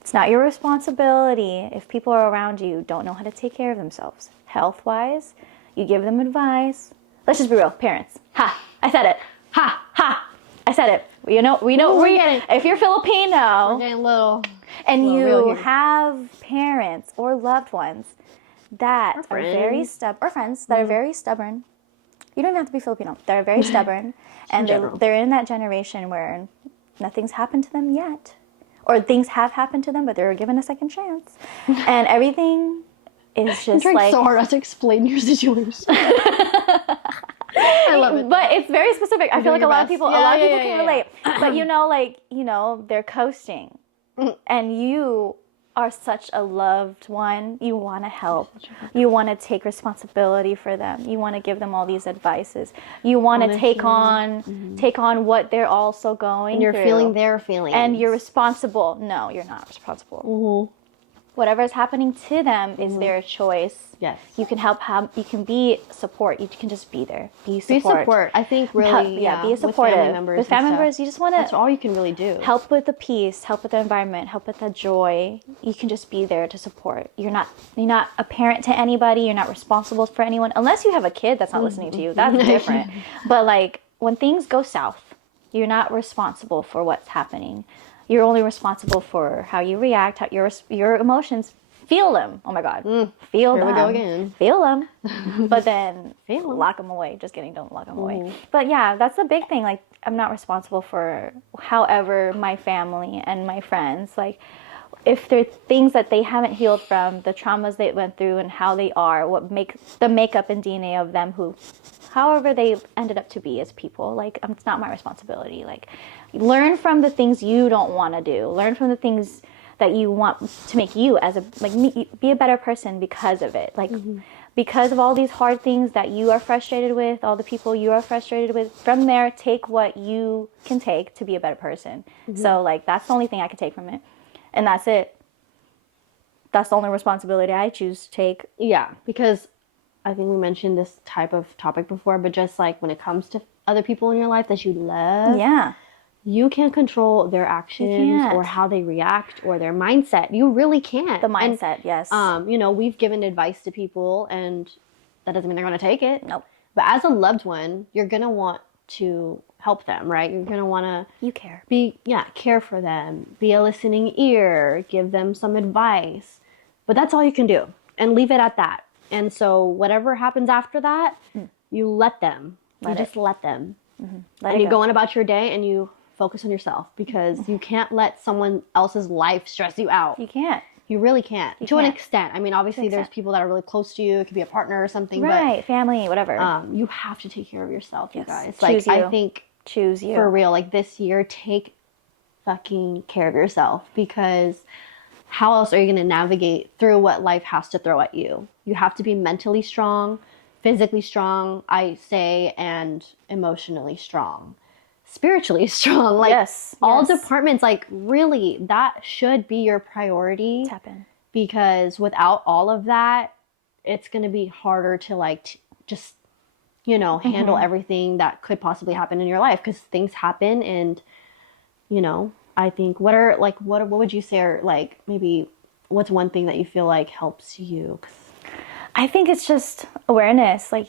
It's not your responsibility if people are around you don't know how to take care of themselves. Health-wise, you give them advice. Let's just be real, parents. Ha! I said it. Ha! Ha! I said it. We know. If you're Filipino, we're getting a little you have parents or loved ones that are very stubborn, or friends that are very stubborn. You don't even have to be Filipino. They're very stubborn, and they're in that generation where nothing's happened to them yet. Or things have happened to them, but they were given a second chance. And everything is just I'm trying so hard not to explain your situation. I love it. But it's very specific. I feel like a lot of people can relate. But they're coasting. And you are such a loved one. You want to help. You want to take responsibility for them. You want to give them all these advices. You want to take on what they're also going through. And you're feeling their feelings. And you're responsible. No, you're not responsible. Mm-hmm. Whatever's happening to them is their choice. Yes. You can help. You can be support. You can just be there. Be support. I think really, be supportive. With family members, you just want to. That's all you can really do. Help with the peace. Help with the environment. Help with the joy. You can just be there to support. You're not a parent to anybody. You're not responsible for anyone unless you have a kid that's not listening to you. That's different. But like when things go south, you're not responsible for what's happening. You're only responsible for how you react, how your emotions. Feel them. Oh my God. Feel them. Here we go again. Feel them. But then lock them away. Just kidding. Don't lock them away. But yeah, that's the big thing. Like, I'm not responsible for however my family and my friends, like, if there are things that they haven't healed from, the traumas they went through and how they are, what makes the makeup and DNA of them however they ended up to be as people, like, it's not my responsibility. Like, learn from the things you don't want to do. Learn from the things that you want to make you be a better person because of it. Like, because of all these hard things that you are frustrated with, all the people you are frustrated with, from there, take what you can take to be a better person. So, like, that's the only thing I can take from it. And that's it. That's the only responsibility I choose to take. Yeah, because I think we mentioned this type of topic before, but just like when it comes to other people in your life that you love, you can't control their actions or how they react or their mindset. You really can't. The mindset, yes. We've given advice to people, and that doesn't mean they're going to take it. Nope. But as a loved one, you're going to want to help them, right? You're going to want to... You care. Care for them. Be a listening ear. Give them some advice. But that's all you can do. And leave it at that. And so whatever happens after that, you let them. Just let them. And you go on about your day and you focus on yourself, because you can't let someone else's life stress you out. You can't. You really can't. An extent. I mean, obviously there's people that are really close to you. It could be a partner or something. Right, but, family, whatever. You have to take care of yourself, you guys. Choose you. I think... Choose you. For real, like this year, take fucking care of yourself, because how else are you going to navigate through what life has to throw at you? You have to be mentally strong, physically strong, I say, and emotionally strong. Spiritually strong. Like, all departments, like, really, that should be your priority. Tap in. Because without all of that, it's going to be harder to, like, just... handle everything that could possibly happen in your life, because things happen. And, I think what would you say are like maybe what's one thing that you feel like helps you? I think it's just awareness, like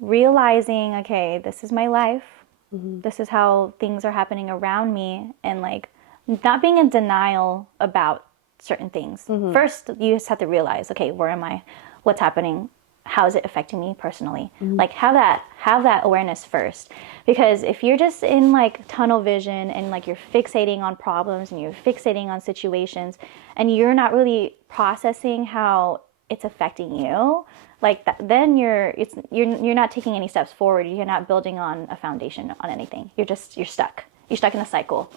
realizing, okay, this is my life. This is how things are happening around me, and like not being in denial about certain things. First, you just have to realize, okay, where am I? What's happening? How is it affecting me personally? Like have that awareness first, because if you're just in like tunnel vision and like you're fixating on problems and you're fixating on situations and you're not really processing how it's affecting you, like that, then you're not taking any steps forward. You're not building on a foundation on anything. You're stuck in a cycle,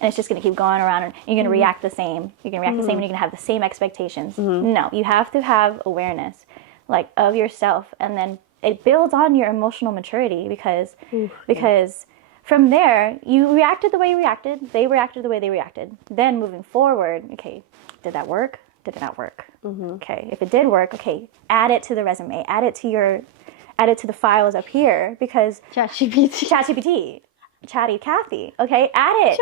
and it's just going to keep going around, and you're going to react the same. You're going to react the same, and you're going to have the same expectations. No, you have to have awareness, like of yourself, and then it builds on your emotional maturity, because from there you reacted the way you reacted, they reacted the way they reacted. Then moving forward, okay, did that work? Did it not work? Okay, if it did work, okay, add it to the resume, add it to the files up here, because ChatGPT, Chatty Cathy, okay, add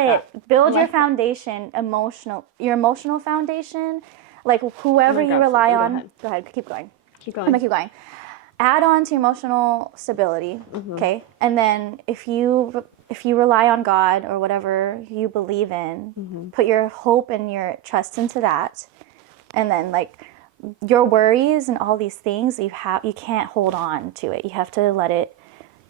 it, build your foundation, your emotional foundation, like whoever you rely on. Go ahead, keep going. I'm gonna keep going. Add on to emotional stability, okay, and then if you rely on God or whatever you believe in, put your hope and your trust into that. And then like your worries and all these things, you can't hold on to it. You have to let it,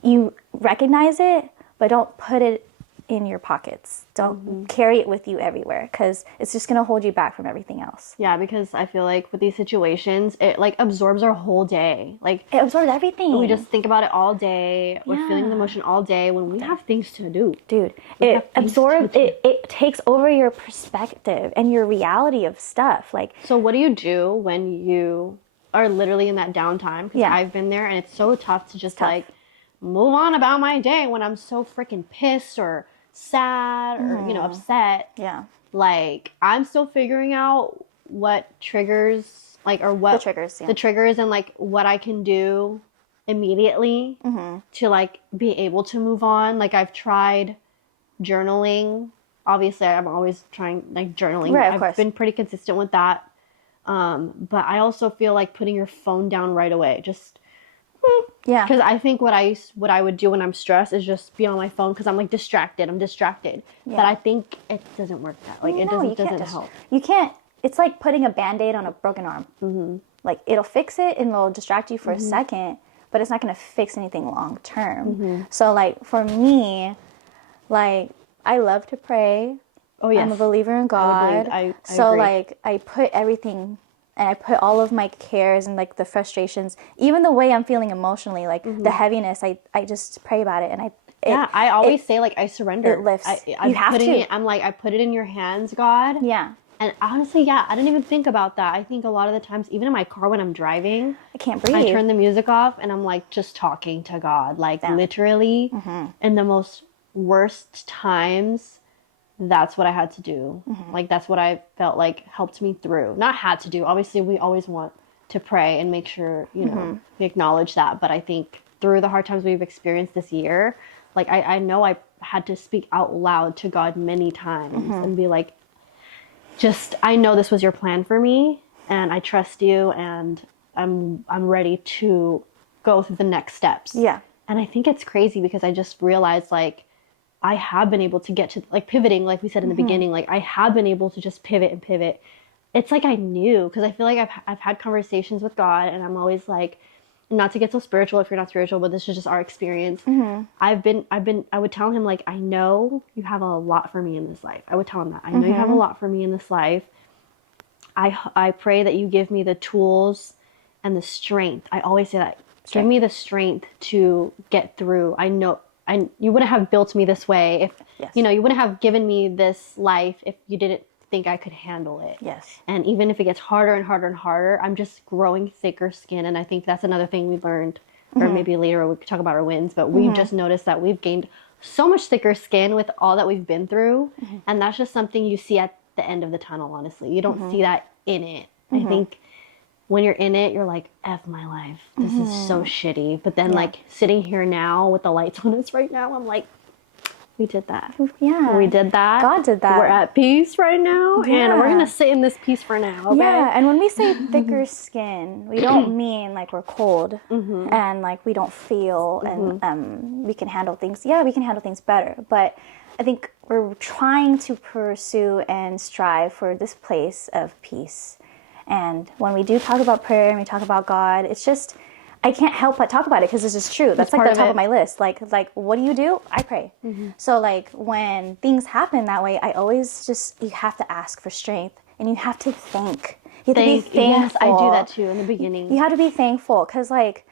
you recognize it, but don't put it in your pockets. Don't carry it with you everywhere, because it's just going to hold you back from everything else. Yeah, because I feel like with these situations, it like absorbs our whole day. Like it absorbs everything. We just think about it all day. We're feeling the emotion all day when we have things to do. Dude, it absorbs, it takes over your perspective and your reality of stuff. Like, so what do you do when you are literally in that downtime? Because I've been there, and it's so tough to just like move on about my day when I'm so freaking pissed or sad or upset. Like I'm still figuring out what triggers, like, or what the triggers and like what I can do immediately to like be able to move on. Like I've tried journaling. Obviously I'm always trying like journaling. Right, of course. I've been pretty consistent with that, but I also feel like putting your phone down right away, just because I think what I would do when I'm stressed is just be on my phone, because I'm like distracted. But I think it doesn't work that. Like it doesn't help. You can't. It's like putting a Band-Aid on a broken arm. Like it'll fix it and it'll distract you for a second, but it's not going to fix anything long term. So like for me, like I love to pray. Oh yes, I'm a believer in God. I so agree. Like I put everything. And I put all of my cares and like the frustrations, even the way I'm feeling emotionally, like the heaviness, I just pray about it. And I always say like I surrender. It lifts. You have to. I'm like, I put it in your hands, God. Yeah. And honestly, I didn't even think about that. I think a lot of the times, even in my car when I'm driving, I can't breathe. I turn the music off and I'm like just talking to God, like literally in the most worst times. That's what I had to do. Like, that's what I felt like helped me through. Not had to do. Obviously, we always want to pray and make sure, we acknowledge that. But I think through the hard times we've experienced this year, like, I know I had to speak out loud to God many times and be like, I know this was your plan for me, and I trust you, and I'm ready to go through the next steps. Yeah. And I think it's crazy because I just realized, like, I have been able to get to, like, pivoting, like we said in the beginning, like, I have been able to just pivot. It's like I knew, because I feel like I've had conversations with God, and I'm always like, not to get so spiritual if you're not spiritual, but this is just our experience. I would tell him, like, I know you have a lot for me in this life. I would tell him that. I know you have a lot for me in this life. I pray that you give me the tools and the strength. I always say that. Give me the strength to get through. I know you wouldn't have built me this way if, you wouldn't have given me this life if you didn't think I could handle it. Yes. And even if it gets harder and harder and harder, I'm just growing thicker skin. And I think that's another thing we learned, or maybe later we could talk about our wins, but we've just noticed that we've gained so much thicker skin with all that we've been through. And that's just something you see at the end of the tunnel, honestly. You don't see that in it. I think when you're in it, you're like, F my life. This is so shitty. But then like sitting here now with the lights on us right now, I'm like, We did that. Yeah. We did that. God did that. We're at peace right now, and we're going to sit in this peace for now, okay? Yeah, and when we say thicker skin, we don't mean like we're cold and like we don't feel and we can handle things. Yeah, we can handle things better, but I think we're trying to pursue and strive for this place of peace. And when we do talk about prayer and we talk about God, it's just, I can't help but talk about it because this is true. That's like the top of my list. Like, what do? I pray. So like when things happen that way, I always just, you have to ask for strength and you have to thank. You have to be thankful. Yes, I do that too in the beginning. You have to be thankful because like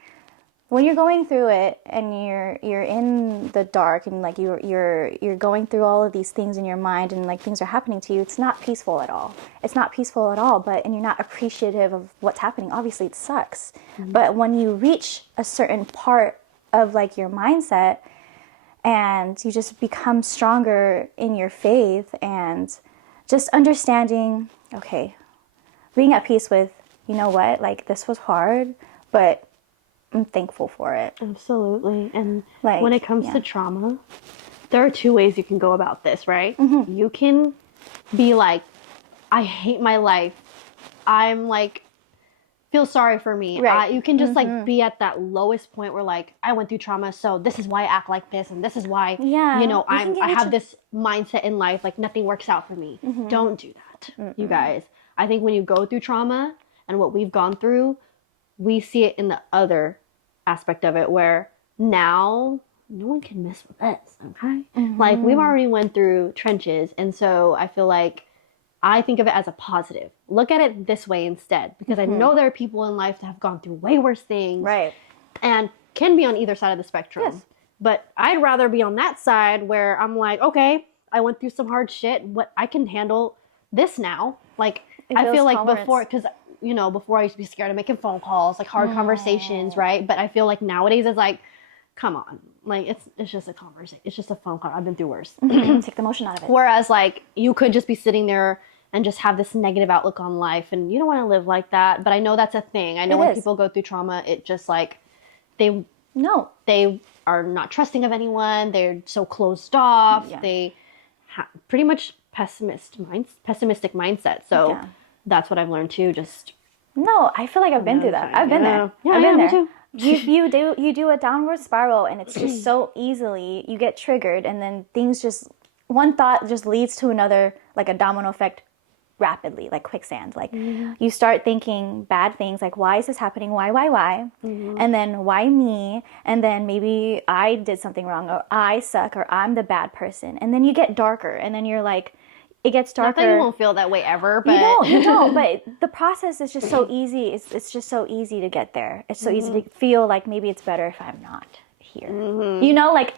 when you're going through it and you're in the dark and like you're going through all of these things in your mind and like things are happening to you, it's not peaceful at all. It's not peaceful at all, and you're not appreciative of what's happening. Obviously it sucks. But when you reach a certain part of like your mindset and you just become stronger in your faith and just understanding, okay, being at peace with, you know what, like this was hard, but I'm thankful for it. Absolutely. And like, when it comes to trauma, there are two ways you can go about this, right? You can be like, I hate my life. I'm like, feel sorry for me. Right. You can just like be at that lowest point where like, I went through trauma, so this is why I act like this, and this is why, you know, I have this mindset in life, like nothing works out for me. Don't do that, you guys. I think when you go through trauma and what we've gone through, we see it in the other aspect of it where now no one can mess with us, okay? Like we've already went through trenches, and so I feel like I think of it as a positive. Look at it this way instead, because I know there are people in life that have gone through way worse things, right, and can be on either side of the spectrum. Yes. But I'd rather be on that side where I'm like, okay, I went through some hard shit, what I can handle this now. Like I feel like before, because you know, before I used to be scared of making phone calls, like hard conversations, right? But I feel like nowadays it's like, come on, like it's just a conversation, it's just a phone call. I've been through worse. Take the emotion out of it. Whereas like you could just be sitting there and just have this negative outlook on life, and you don't want to live like that. But I know that's a thing. I know when people go through trauma, it just like they are not trusting of anyone. They're so closed off. Yeah. They pretty much pessimistic mindset. So. Yeah. That's what I've learned too. No, I feel like I've been through that. I've been there. Yeah, I've been there. Me too. You do a downward spiral, and it's just so easily you get triggered, and then things just one thought just leads to another, like a domino effect, rapidly, like quicksand. Like you start thinking bad things, like why is this happening? Why? And then why me? And then maybe I did something wrong, or I suck, or I'm the bad person. And then you get darker, and then you're like. It gets darker. Not that you won't feel that way ever, but... You don't, but the process is just so easy. It's just so easy to get there. It's so easy to feel like maybe it's better if I'm not here. You know, like,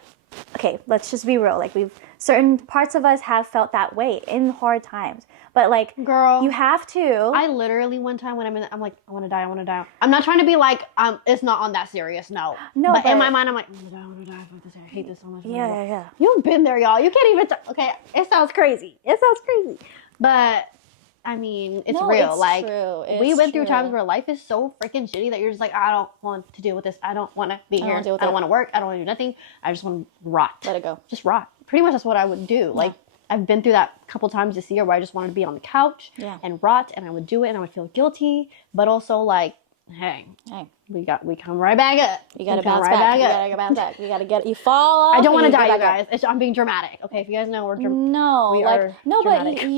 okay, let's just be real. Like certain parts of us have felt that way in hard times. But like, girl, you have to. I literally one time when I'm like, I want to die. I'm not trying to be like, it's not on that serious. No. But in my mind, I'm like, I want to die. I hate this so much. Yeah. You've been there, y'all. You can't even. Okay, it sounds crazy. But I mean, it's real. It's like true. We went through times where life is so freaking shitty that you're just like, I don't want to deal with this. I don't want to be here. I don't want to work. I don't want to do nothing. I just want to rot. Let it go. Just rot. Pretty much that's what I would do. Yeah. Like. I've been through that a couple times this year where I just wanted to be on the couch and rot, and I would do it, and I would feel guilty, but also like, hey, we come right back up. You gotta bounce back. You gotta bounce back. You gotta get. You fall off. I don't want to die, you guys. I'm being dramatic. Okay, if you guys know we're dramatic. But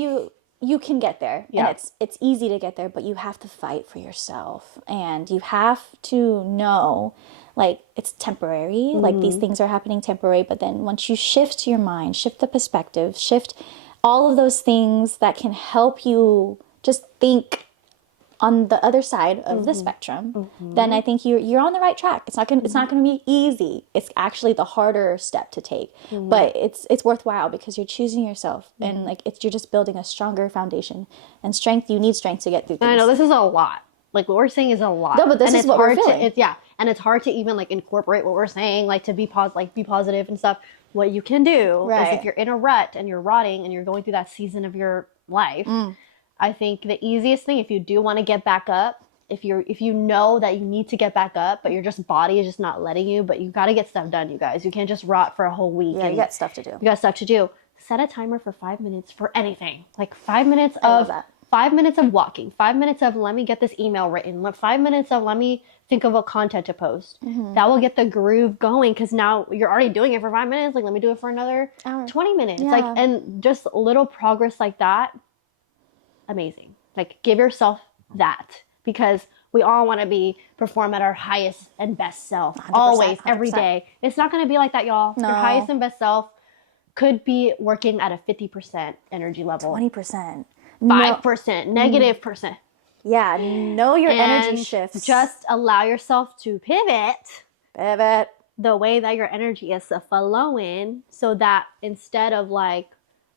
you can get there, and it's easy to get there, but you have to fight for yourself, and you have to know. Like, it's temporary, like these things are happening temporary, but then once you shift your mind, shift the perspective, shift all of those things that can help you just think on the other side of the spectrum, then I think you're on the right track. It's not gonna be easy. It's actually the harder step to take, but it's worthwhile because you're choosing yourself, and like you're just building a stronger foundation and strength. You need strength to get through things. I know this is a lot. Like what we're saying is a lot. No, but this is what we're feeling. And it's hard to even like incorporate what we're saying, like to be positive and stuff. What you can do is if you're in a rut and you're rotting and you're going through that season of your life, I think the easiest thing if you do want to get back up if you know that you need to get back up, but your just body is just not letting you, but you got to get stuff done, you guys. You can't just rot for a whole week. Yeah, you got stuff to do. You got stuff to do. Set a timer for 5 minutes for anything. Like 5 minutes of 5 minutes of walking, 5 minutes of let me get this email written, 5 minutes of let me think of a content to post. That will get the groove going because now you're already doing it for 5 minutes. Like, let me do it for another 20 minutes. Yeah. Like, and just little progress like that, amazing. Like, give yourself that because we all want to perform at our highest and best self. 100%, Always, 100%. every day. It's not going to be like that, y'all. No. Your highest and best self could be working at a 50% energy level. 20%. 5%, negative percent. Yeah, know your energy shifts. Just allow yourself to pivot the way that your energy is flowing so that instead of like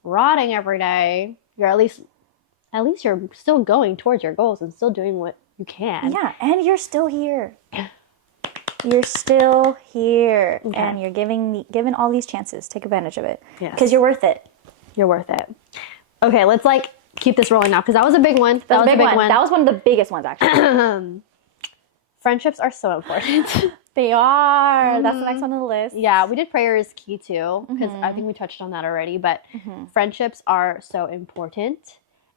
rotting every day, you're at least you're still going towards your goals and still doing what you can. Yeah, and you're still here. You're still here. Okay. And you're given all these chances. Take advantage of it. Because you're worth it. You're worth it. Okay, let's like keep this rolling now because that was a big one. That was a big one. That was one of the biggest ones, actually. Friendships are so important. They are. That's the next one on the list. Yeah, we did prayer is key too because I think we touched on that already. But friendships are so important,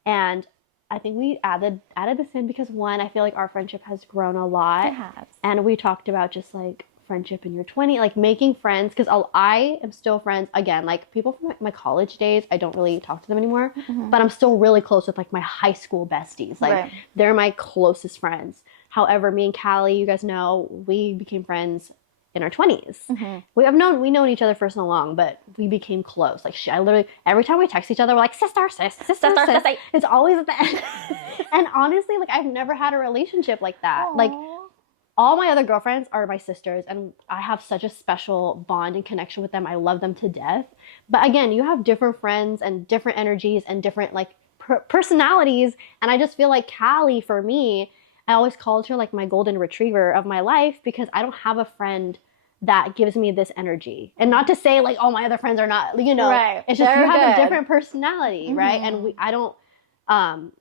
and I think we added this in because one, I feel like our friendship has grown a lot. It has. And we talked about just like friendship in your 20s, like making friends because I am still friends again, like people from my college days, I don't really talk to them anymore, but I'm still really close with like my high school besties. Like they're my closest friends. However, me and Callie, you guys know, we became friends in our 20s. We've known each other for so long, but we became close. Like I literally, every time we text each other, we're like, sister. It's always at the end. And honestly, like I've never had a relationship like that. Aww. Like all my other girlfriends are my sisters, and I have such a special bond and connection with them. I love them to death. But again, you have different friends and different energies and different like personalities. And I just feel like Callie, for me, I always called her like my golden retriever of my life because I don't have a friend that gives me this energy. And not to say like, oh, my other friends are not, you know, it's just you have a different personality, right? And I don't,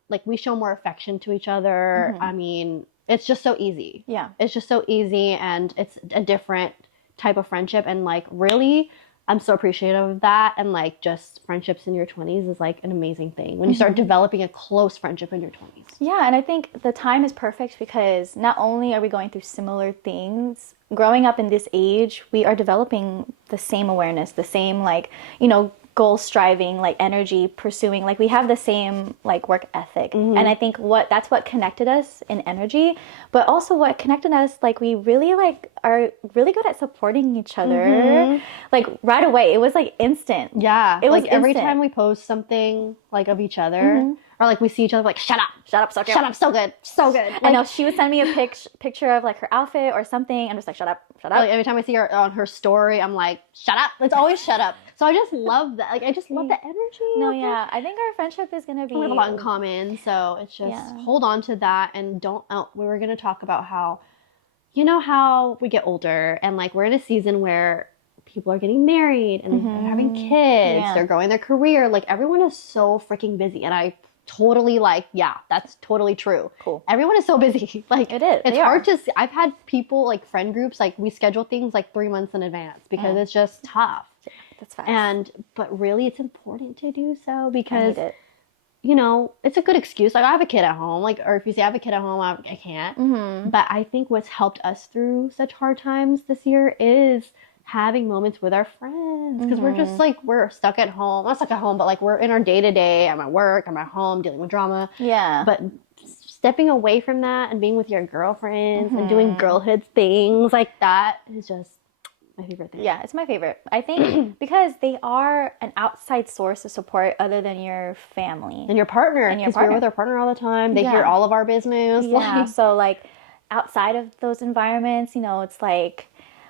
like we show more affection to each other. I mean, it's just so easy. Yeah. It's just so easy and it's a different type of friendship. And like really, I'm so appreciative of that. And like just friendships in your 20s is like an amazing thing when you start developing a close friendship in your 20s. Yeah, and I think the time is perfect because not only are we going through similar things, growing up in this age, we are developing the same awareness, the same like, you know, goal striving, like energy pursuing, like we have the same like work ethic. And I think that's what connected us in energy, but also what connected us, like we really like are really good at supporting each other. Like right away, it was like instant. Yeah. It was like every time we post something like of each other, or like we see each other like, shut up, so good. Shut up, so good. So good. Like, I know she would send me a picture of like her outfit or something and just like, shut up. Like every time I see her on her story, I'm like, shut up. It's always shut up. So I just love that. Like I just love the energy. No, yeah. I think our friendship is going to be... We have a lot in common. So it's just hold on to that and don't... we were going to talk about how, you know how we get older and like we're in a season where people are getting married and they're having kids. They're growing their career. Like everyone is so freaking busy. And I totally like, yeah, that's totally true. Cool. Everyone is so busy. Like it is. It's hard to see. I've had people like friend groups, like we schedule things like 3 months in advance because it's just tough. Yeah, that's fine. But really it's important to do so because, you know, it's a good excuse. Like I have a kid at home, like, or if you say I have a kid at home, I can't. But I think what's helped us through such hard times this year is having moments with our friends because we're just like we're stuck at home, not stuck at home, but like we're in our day-to-day. I'm at work, I'm at home dealing with drama, but stepping away from that and being with your girlfriends and doing girlhood things like that is just my favorite thing. Yeah, it's my favorite. I think because they are an outside source of support other than your family and your partner, because we're with our partner all the time. They hear all of our business. So like outside of those environments, you know, it's like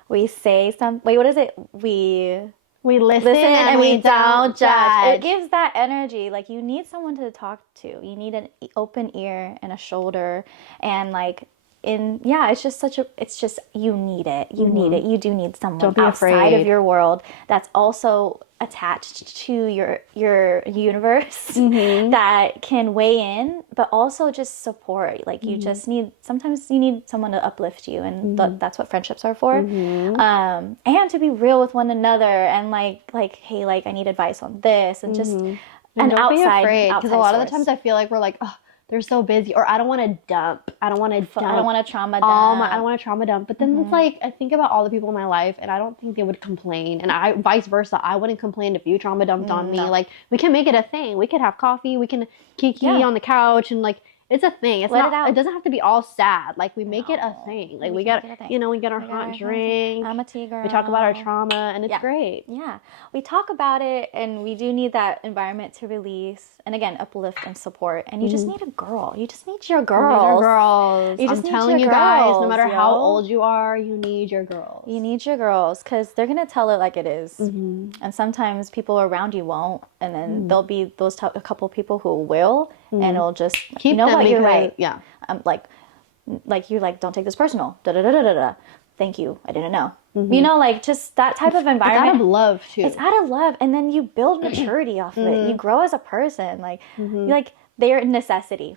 we say what is it? We listen and we don't judge. It gives that energy. Like you need someone to talk to. You need an open ear and a shoulder and like it's just you need it. You need it. You do need someone outside afraid. of your world that's also attached to your universe that can weigh in, but also just support. Like you just sometimes you need someone to uplift you, and that's what friendships are for. And to be real with one another, and like hey, like I need advice on this, and just and an don't be outside afraid, because a lot of the source. times I feel like we're like, oh, they're so busy, or I don't want to dump. I don't want to trauma dump. I don't want to trauma dump. But then it's like, I think about all the people in my life, and I don't think they would complain. And I, vice versa, I wouldn't complain if you trauma dumped on me. Like, we can make it a thing. We could have coffee. We can kiki on the couch, and like, it's a thing. It's not. It doesn't have to be all sad. Like, we make it a thing. Like, we get we get our hot drink. I'm a tea girl. We talk about our trauma, and it's great. Yeah, we talk about it, and we do need that environment to release, and again, uplift and support. And you just need a girl. You just need your girls. I'm telling you guys, no matter how old you are, you need your girls. You need your girls, because they're gonna tell it like it is. And sometimes people around you won't, and then there'll be a couple people who will, and it'll just keep them. You're right. Yeah. Like you're like, don't take this personal. Da da da da da. Thank you. I didn't know. You know, like just that type of environment. It's out of love too. It's out of love, and then you build maturity off of it. You grow as a person. Like they're a necessity.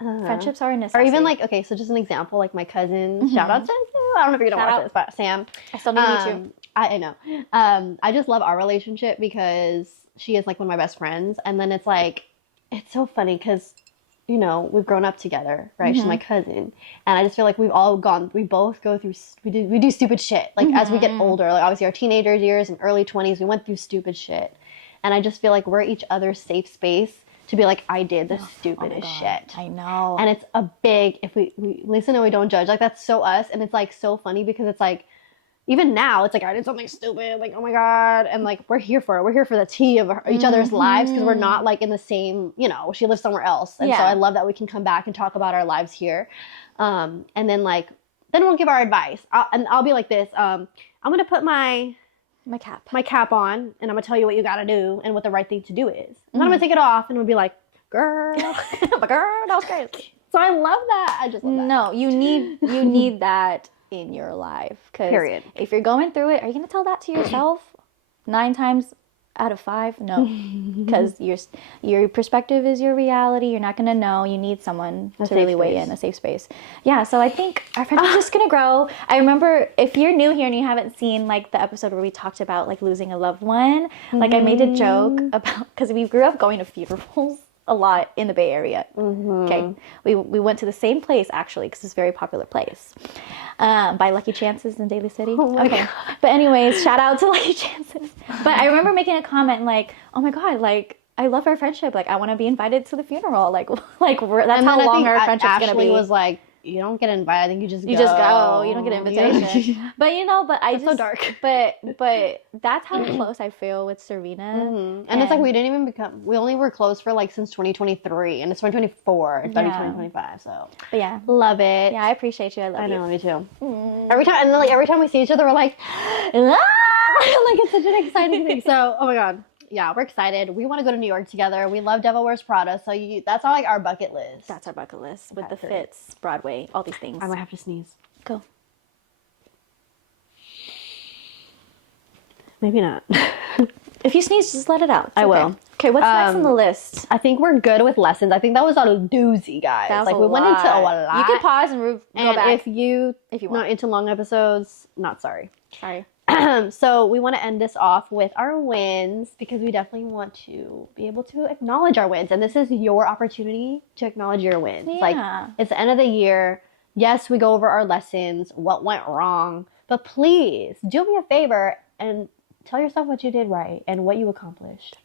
Friendships are a necessity. Or even like, okay, so just an example, like my cousin. Shout out to, I don't know if you're gonna watch this, but Sam. I still need to meet you. I know. I just love our relationship because she is like one of my best friends, and then it's like, it's so funny because, you know, we've grown up together, right? She's my cousin, and I just feel like we both go through, we do stupid shit. Like as we get older, like obviously our teenager years and early 20s, we went through stupid shit, and I just feel like we're each other's safe space to be like, I did the stupidest shit. I know. And it's a big, if we listen and we don't judge, like that's so us, and it's like so funny because it's like, even now, it's like, I did something stupid, like, oh my God. And like, we're here for it. We're here for the tea of each other's lives, because we're not like in the same, you know, she lives somewhere else. And so I love that we can come back and talk about our lives here. And then like, then we'll give our advice. I'll be like this. I'm going to put my cap on, and I'm going to tell you what you got to do and what the right thing to do is. And then I'm going to take it off, and we'll be like, girl, but girl, that was crazy. So I love that. I just love that. No, you need that in your life. Period. If you're going through it, are you going to tell that to yourself 9 times out of 5? No, because your perspective is your reality. You're not going to know. You need someone to really weigh in, a safe space. Yeah, so I think our friendship is just going to grow. I remember, if you're new here and you haven't seen like the episode where we talked about like losing a loved one, like I made a joke about, because we grew up going to funerals a lot in the Bay Area. Okay, we went to the same place actually, because it's a very popular place, by Lucky Chances in Daly City. Okay, but anyways, shout out to Lucky Chances. But I remember making a comment like, oh my God, like I love our friendship, like I want to be invited to the funeral, like that's how long our friendship's gonna be. Was like, you don't get invited. I think you just go. You just go. You don't get an invitation. But you know, it's so dark. But that's how close I feel with Serena. And it's like we didn't even we only were close for like since 2023, and it's 2024 and 2025. So, but yeah, love it. Yeah, I appreciate you. I love you. I know, me too. Every time we see each other, we're like, like it's such an exciting thing. So, oh my God. Yeah, we're excited. We want to go to New York together. We love Devil Wears Prada. So that's all like our bucket list. That's our bucket list with the Fits, Broadway, all these things. I might have to sneeze. Go. Maybe not. If you sneeze, just let it out. I will. Okay, what's next on the list? I think we're good with lessons. I think that was a doozy, guys. That was like we went into a lot. You can pause and go back. If you want. Not into long episodes, not sorry. Sorry. So we want to end this off with our wins, because we definitely want to be able to acknowledge our wins. And this is your opportunity to acknowledge your wins. Yeah. Like, it's the end of the year. Yes, we go over our lessons, what went wrong, but please do me a favor and tell yourself what you did right and what you accomplished.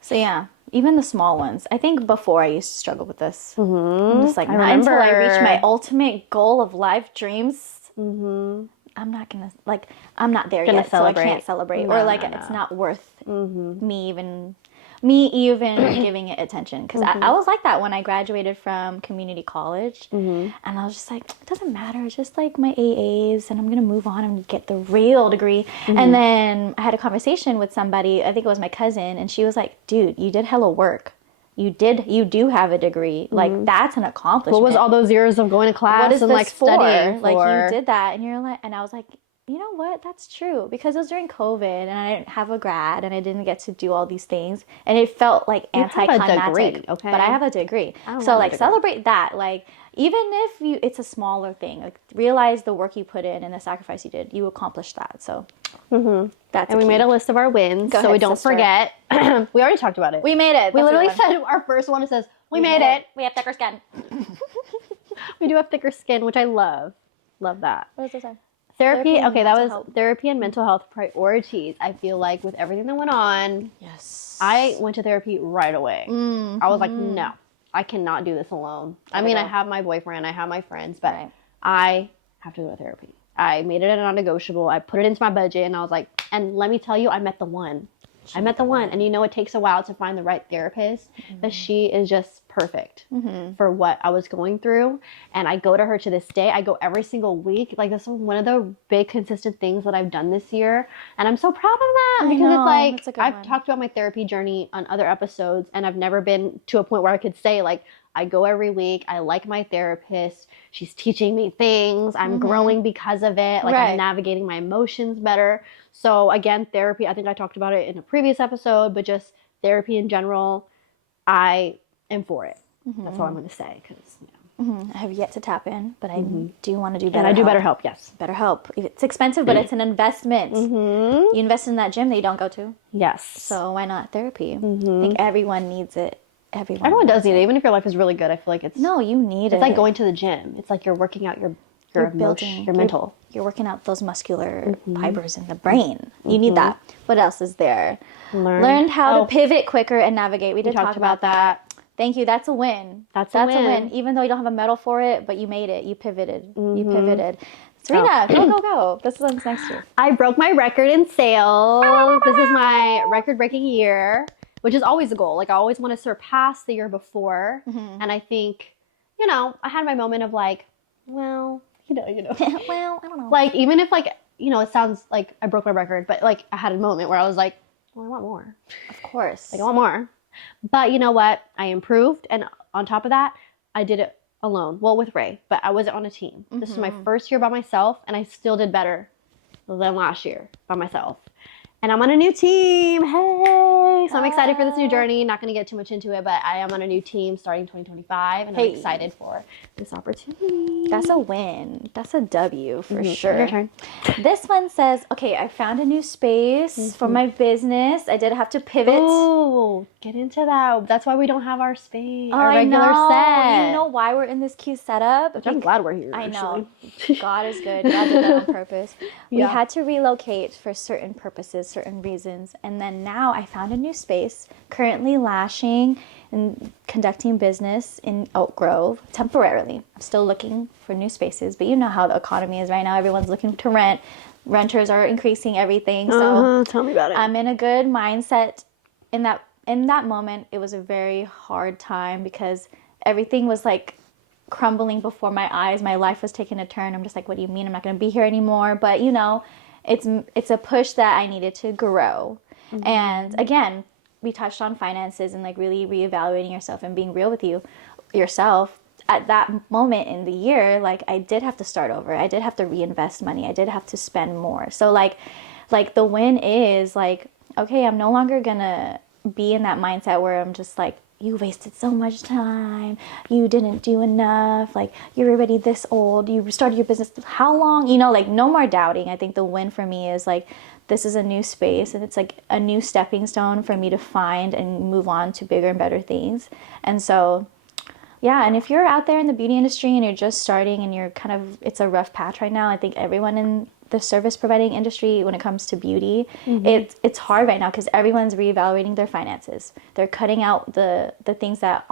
So yeah, even the small ones. I think before I used to struggle with this. I'm just like, not until I reach my ultimate goal of life dreams. I'm not there yet, so I can't celebrate. No, or like, it's not worth me even giving it attention. Because I was like that when I graduated from community college. And I was just like, it doesn't matter. It's just like my AAs, and I'm going to move on and get the real degree. And then I had a conversation with somebody, I think it was my cousin, and she was like, dude, you did hella work. you do have a degree. Like, that's an accomplishment. What was all those years of going to class and like studying for? Like, you did that, and you're like, and I was like, you know what? That's true, because it was during COVID, and I didn't have a grad, and I didn't get to do all these things, and it felt like anticlimactic. Okay, but I have a degree, so like celebrate that. Like, even if it's a smaller thing, like realize the work you put in and the sacrifice you did. You accomplished that. So that's and we made a list of our wins, so we don't forget. We already talked about it. We made it. We literally said our first one. It says we made it. We have thicker skin. We do have thicker skin, which I love. Love that. What does it say? Therapy. Okay, that was therapy and mental health priorities. I feel like with everything that went on, yes, I went to therapy right away. I was like, no, I cannot do this alone. I mean, I have my boyfriend, I have my friends, but I have to go to therapy. I made it a non-negotiable. I put it into my budget, and I was like, and let me tell you, I met the one. I met the one. And you know, it takes a while to find the right therapist, but she is just perfect for what I was going through. And I go to her to this day. I go every single week. Like, this is one of the big consistent things that I've done this year. And I'm so proud of that, because it's like, I've talked about my therapy journey on other episodes, and I've never been to a point where I could say, like, I go every week. I like my therapist. She's teaching me things. I'm growing because of it. Like, I'm navigating my emotions better. So again, therapy, I think I talked about it in a previous episode, but just therapy in general, I am for it. That's all I'm going to say. Because I have yet to tap in, but I do want to do better. And I do BetterHelp, yes. BetterHelp. It's expensive, but it's an investment. You invest in that gym that you don't go to. Yes. So why not therapy? I think everyone needs it. Everyone does need it. Even if your life is really good, I feel like it's... No, you need it. It's like going to the gym. It's like you're working out your emotion, your mental. You're working out those muscular fibers in the brain. You need that. What else is there? Learned how to pivot quicker and navigate. We did talk about that. Thank you. That's a win. That's a win. Even though you don't have a medal for it, but you made it. You pivoted. You pivoted. Serena, go. This one's next to you. I broke my record in sales. This is my record-breaking year, which is always a goal. Like, I always want to surpass the year before. And I think, you know, I had my moment of like, well, you know. Well, I don't know. Like, even if, like, you know, it sounds like I broke my record, but, like, I had a moment where I was like, well, I want more. Of course. Like, I want more. But you know what? I improved. And on top of that, I did it alone. Well, with Ray, but I wasn't on a team. This is my first year by myself, and I still did better than last year by myself. And I'm on a new team. Hey! So I'm excited for this new journey. Not going to get too much into it, but I am on a new team starting 2025, and I'm excited for this opportunity. That's a win. That's a W for sure. Your turn. This one says, okay, I found a new space for my business. I did have to pivot. Oh, get into that. That's why we don't have our space, our regular set. You know why we're in this cute setup? Which I'm glad we're here, I know. God is good. God did that on purpose. We had to relocate for certain purposes, certain reasons. And then now I found a new space, currently lashing and conducting business in Oak Grove temporarily. I'm still looking for new spaces, but you know how the economy is right now. Everyone's looking to rent. Renters are increasing everything. So tell me about it. I'm in a good mindset. In that moment, it was a very hard time because everything was like crumbling before my eyes. My life was taking a turn. I'm just like, what do you mean I'm not going to be here anymore? But you know, it's a push that I needed to grow. And again, we touched on finances and like really reevaluating yourself and being real with yourself. At that moment in the year, like I did have to start over. I did have to reinvest money. I did have to spend more. So like the win is like, okay, I'm no longer gonna be in that mindset where I'm just like, you wasted so much time, you didn't do enough, like you're already this old, you started your business how long, you know, like no more doubting. I think the win for me is like, this is a new space and it's like a new stepping stone for me to find and move on to bigger and better things. And so yeah, and if you're out there in the beauty industry and you're just starting and you're kind of, it's a rough patch right now. I think everyone in the service providing industry, when it comes to beauty, it's hard right now because everyone's reevaluating their finances. They're cutting out the things that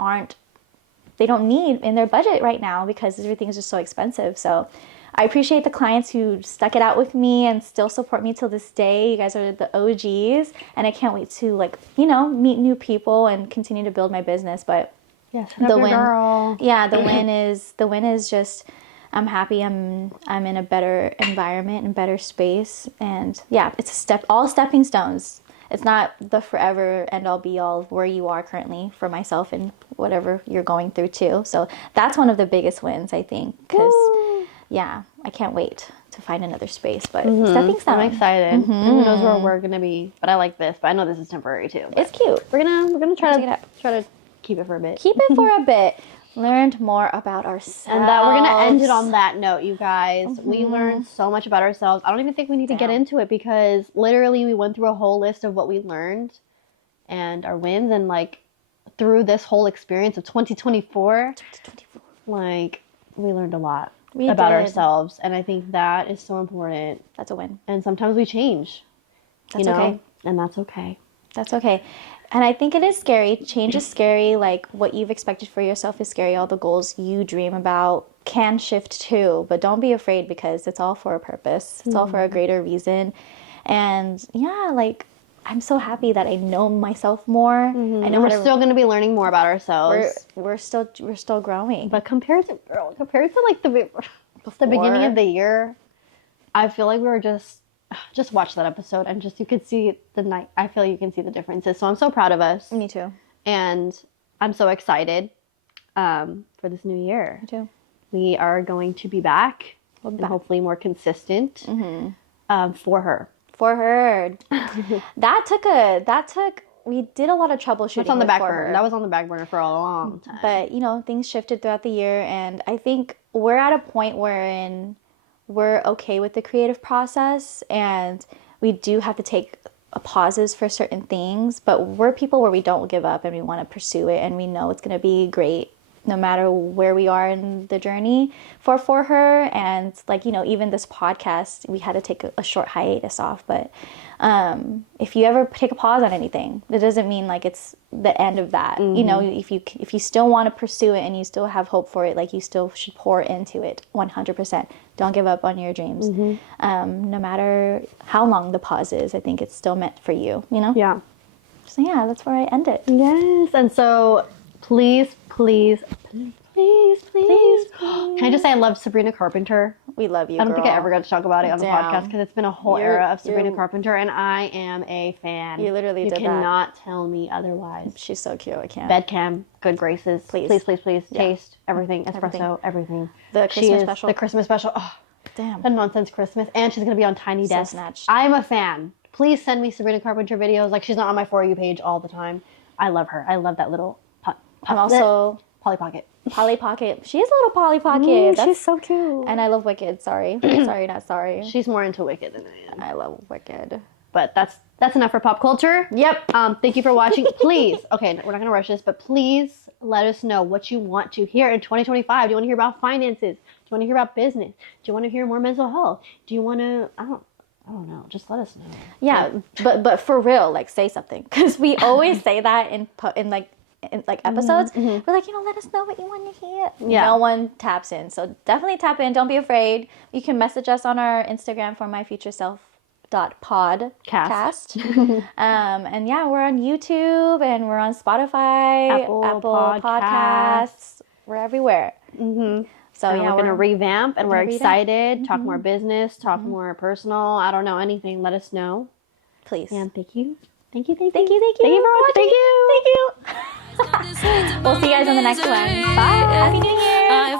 they don't need in their budget right now because everything is just so expensive. So I appreciate the clients who stuck it out with me and still support me till this day. You guys are the OGs, and I can't wait to like, you know, meet new people and continue to build my business. But yes, the win, girl. Yeah, the win is just, I'm happy I'm in a better environment and better space. And yeah, it's all stepping stones. it's not the forever end all be all of where you are currently for myself and whatever you're going through too. So that's one of the biggest wins, I think, because yeah, I can't wait to find another space, but stepping stone. I'm excited. And who knows where we're gonna be? But I like this. But I know this is temporary too. It's cute. We're gonna try to keep it for a bit. Keep it for a bit. Learned more about ourselves. And that we're gonna end it on that note, you guys. We learned so much about ourselves. I don't even think we need to get into it because literally we went through a whole list of what we learned and our wins, and like through this whole experience of 2024, like we learned a lot about ourselves, and I think that is so important. That's a win. And sometimes we change. That's okay. And that's okay. That's okay. And I think it is scary. Change is scary. Like what you've expected for yourself is scary. All the goals you dream about can shift too. But don't be afraid because it's all for a purpose. It's all for a greater reason. And yeah, like I'm so happy that I know myself more. I know we're still going to be learning more about ourselves. We're still growing. But compared to like the beginning of the year, I feel like we were just watch that episode and just you could see I feel you can see the differences. So I'm so proud of us. Me too. And I'm so excited for this new year. Me too. We are going to be back and hopefully more consistent for her. For her. We did a lot of troubleshooting. That's on the back burner. That was on the back burner for a long time. But, things shifted throughout the year. And I think we're at a point wherein we're okay with the creative process. And we do have to take pauses for certain things. But we're people where we don't give up and we want to pursue it. And we know it's going to be great no matter where we are in the journey for her. And even this podcast, we had to take a short hiatus off. But if you ever take a pause on anything, it doesn't mean like it's the end of that. If you still want to pursue it and you still have hope for it, like you still should pour into it 100%. Don't give up on your dreams. No matter how long the pause is, I think it's still meant for you, Yeah. So yeah, that's where I end it. Yes. And so please. Can I just say I love Sabrina Carpenter? We love you, I don't girl. think I ever got to talk about it on the podcast because it's been a whole era of Sabrina Carpenter, and I am a fan. You literally did that. You cannot tell me otherwise. She's so cute. I can't. Bedcam, good graces. Please. Yeah. Taste, everything. Espresso, everything. The Christmas special. The Christmas special. Oh, damn. A nonsense Christmas. And she's going to be on Tiny Desk. Snatched. I'm a fan. Please send me Sabrina Carpenter videos. Like, she's not on my For You page all the time. I love her. I love that little I'm also... Polly Pocket. Polly Pocket. She is a little Polly Pocket. She's so cute. And I love Wicked. Sorry, not sorry. She's more into Wicked than I am. I love Wicked. But that's enough for pop culture. Yep. Thank you for watching. Please, okay, we're not gonna rush this, but please let us know what you want to hear in 2025. Do you want to hear about finances? Do you want to hear about business? Do you want to hear more mental health? Do you want to? I don't know. Just let us know. Yeah, but for real, like say something because we always say that in episodes. We're like, let us know what you want to hear. Yeah. No one taps in, so definitely tap in. Don't be afraid. You can message us on our Instagram for myfutureself.podcast. And yeah, we're on YouTube and we're on Spotify, Apple Podcasts. We're everywhere. So and yeah, we're gonna revamp, and we're excited. Talk more business. Talk more personal. I don't know anything. Let us know, please. And thank you. Thank you for watching. Thank you. We'll see you guys on the next one. Bye. Happy New Year.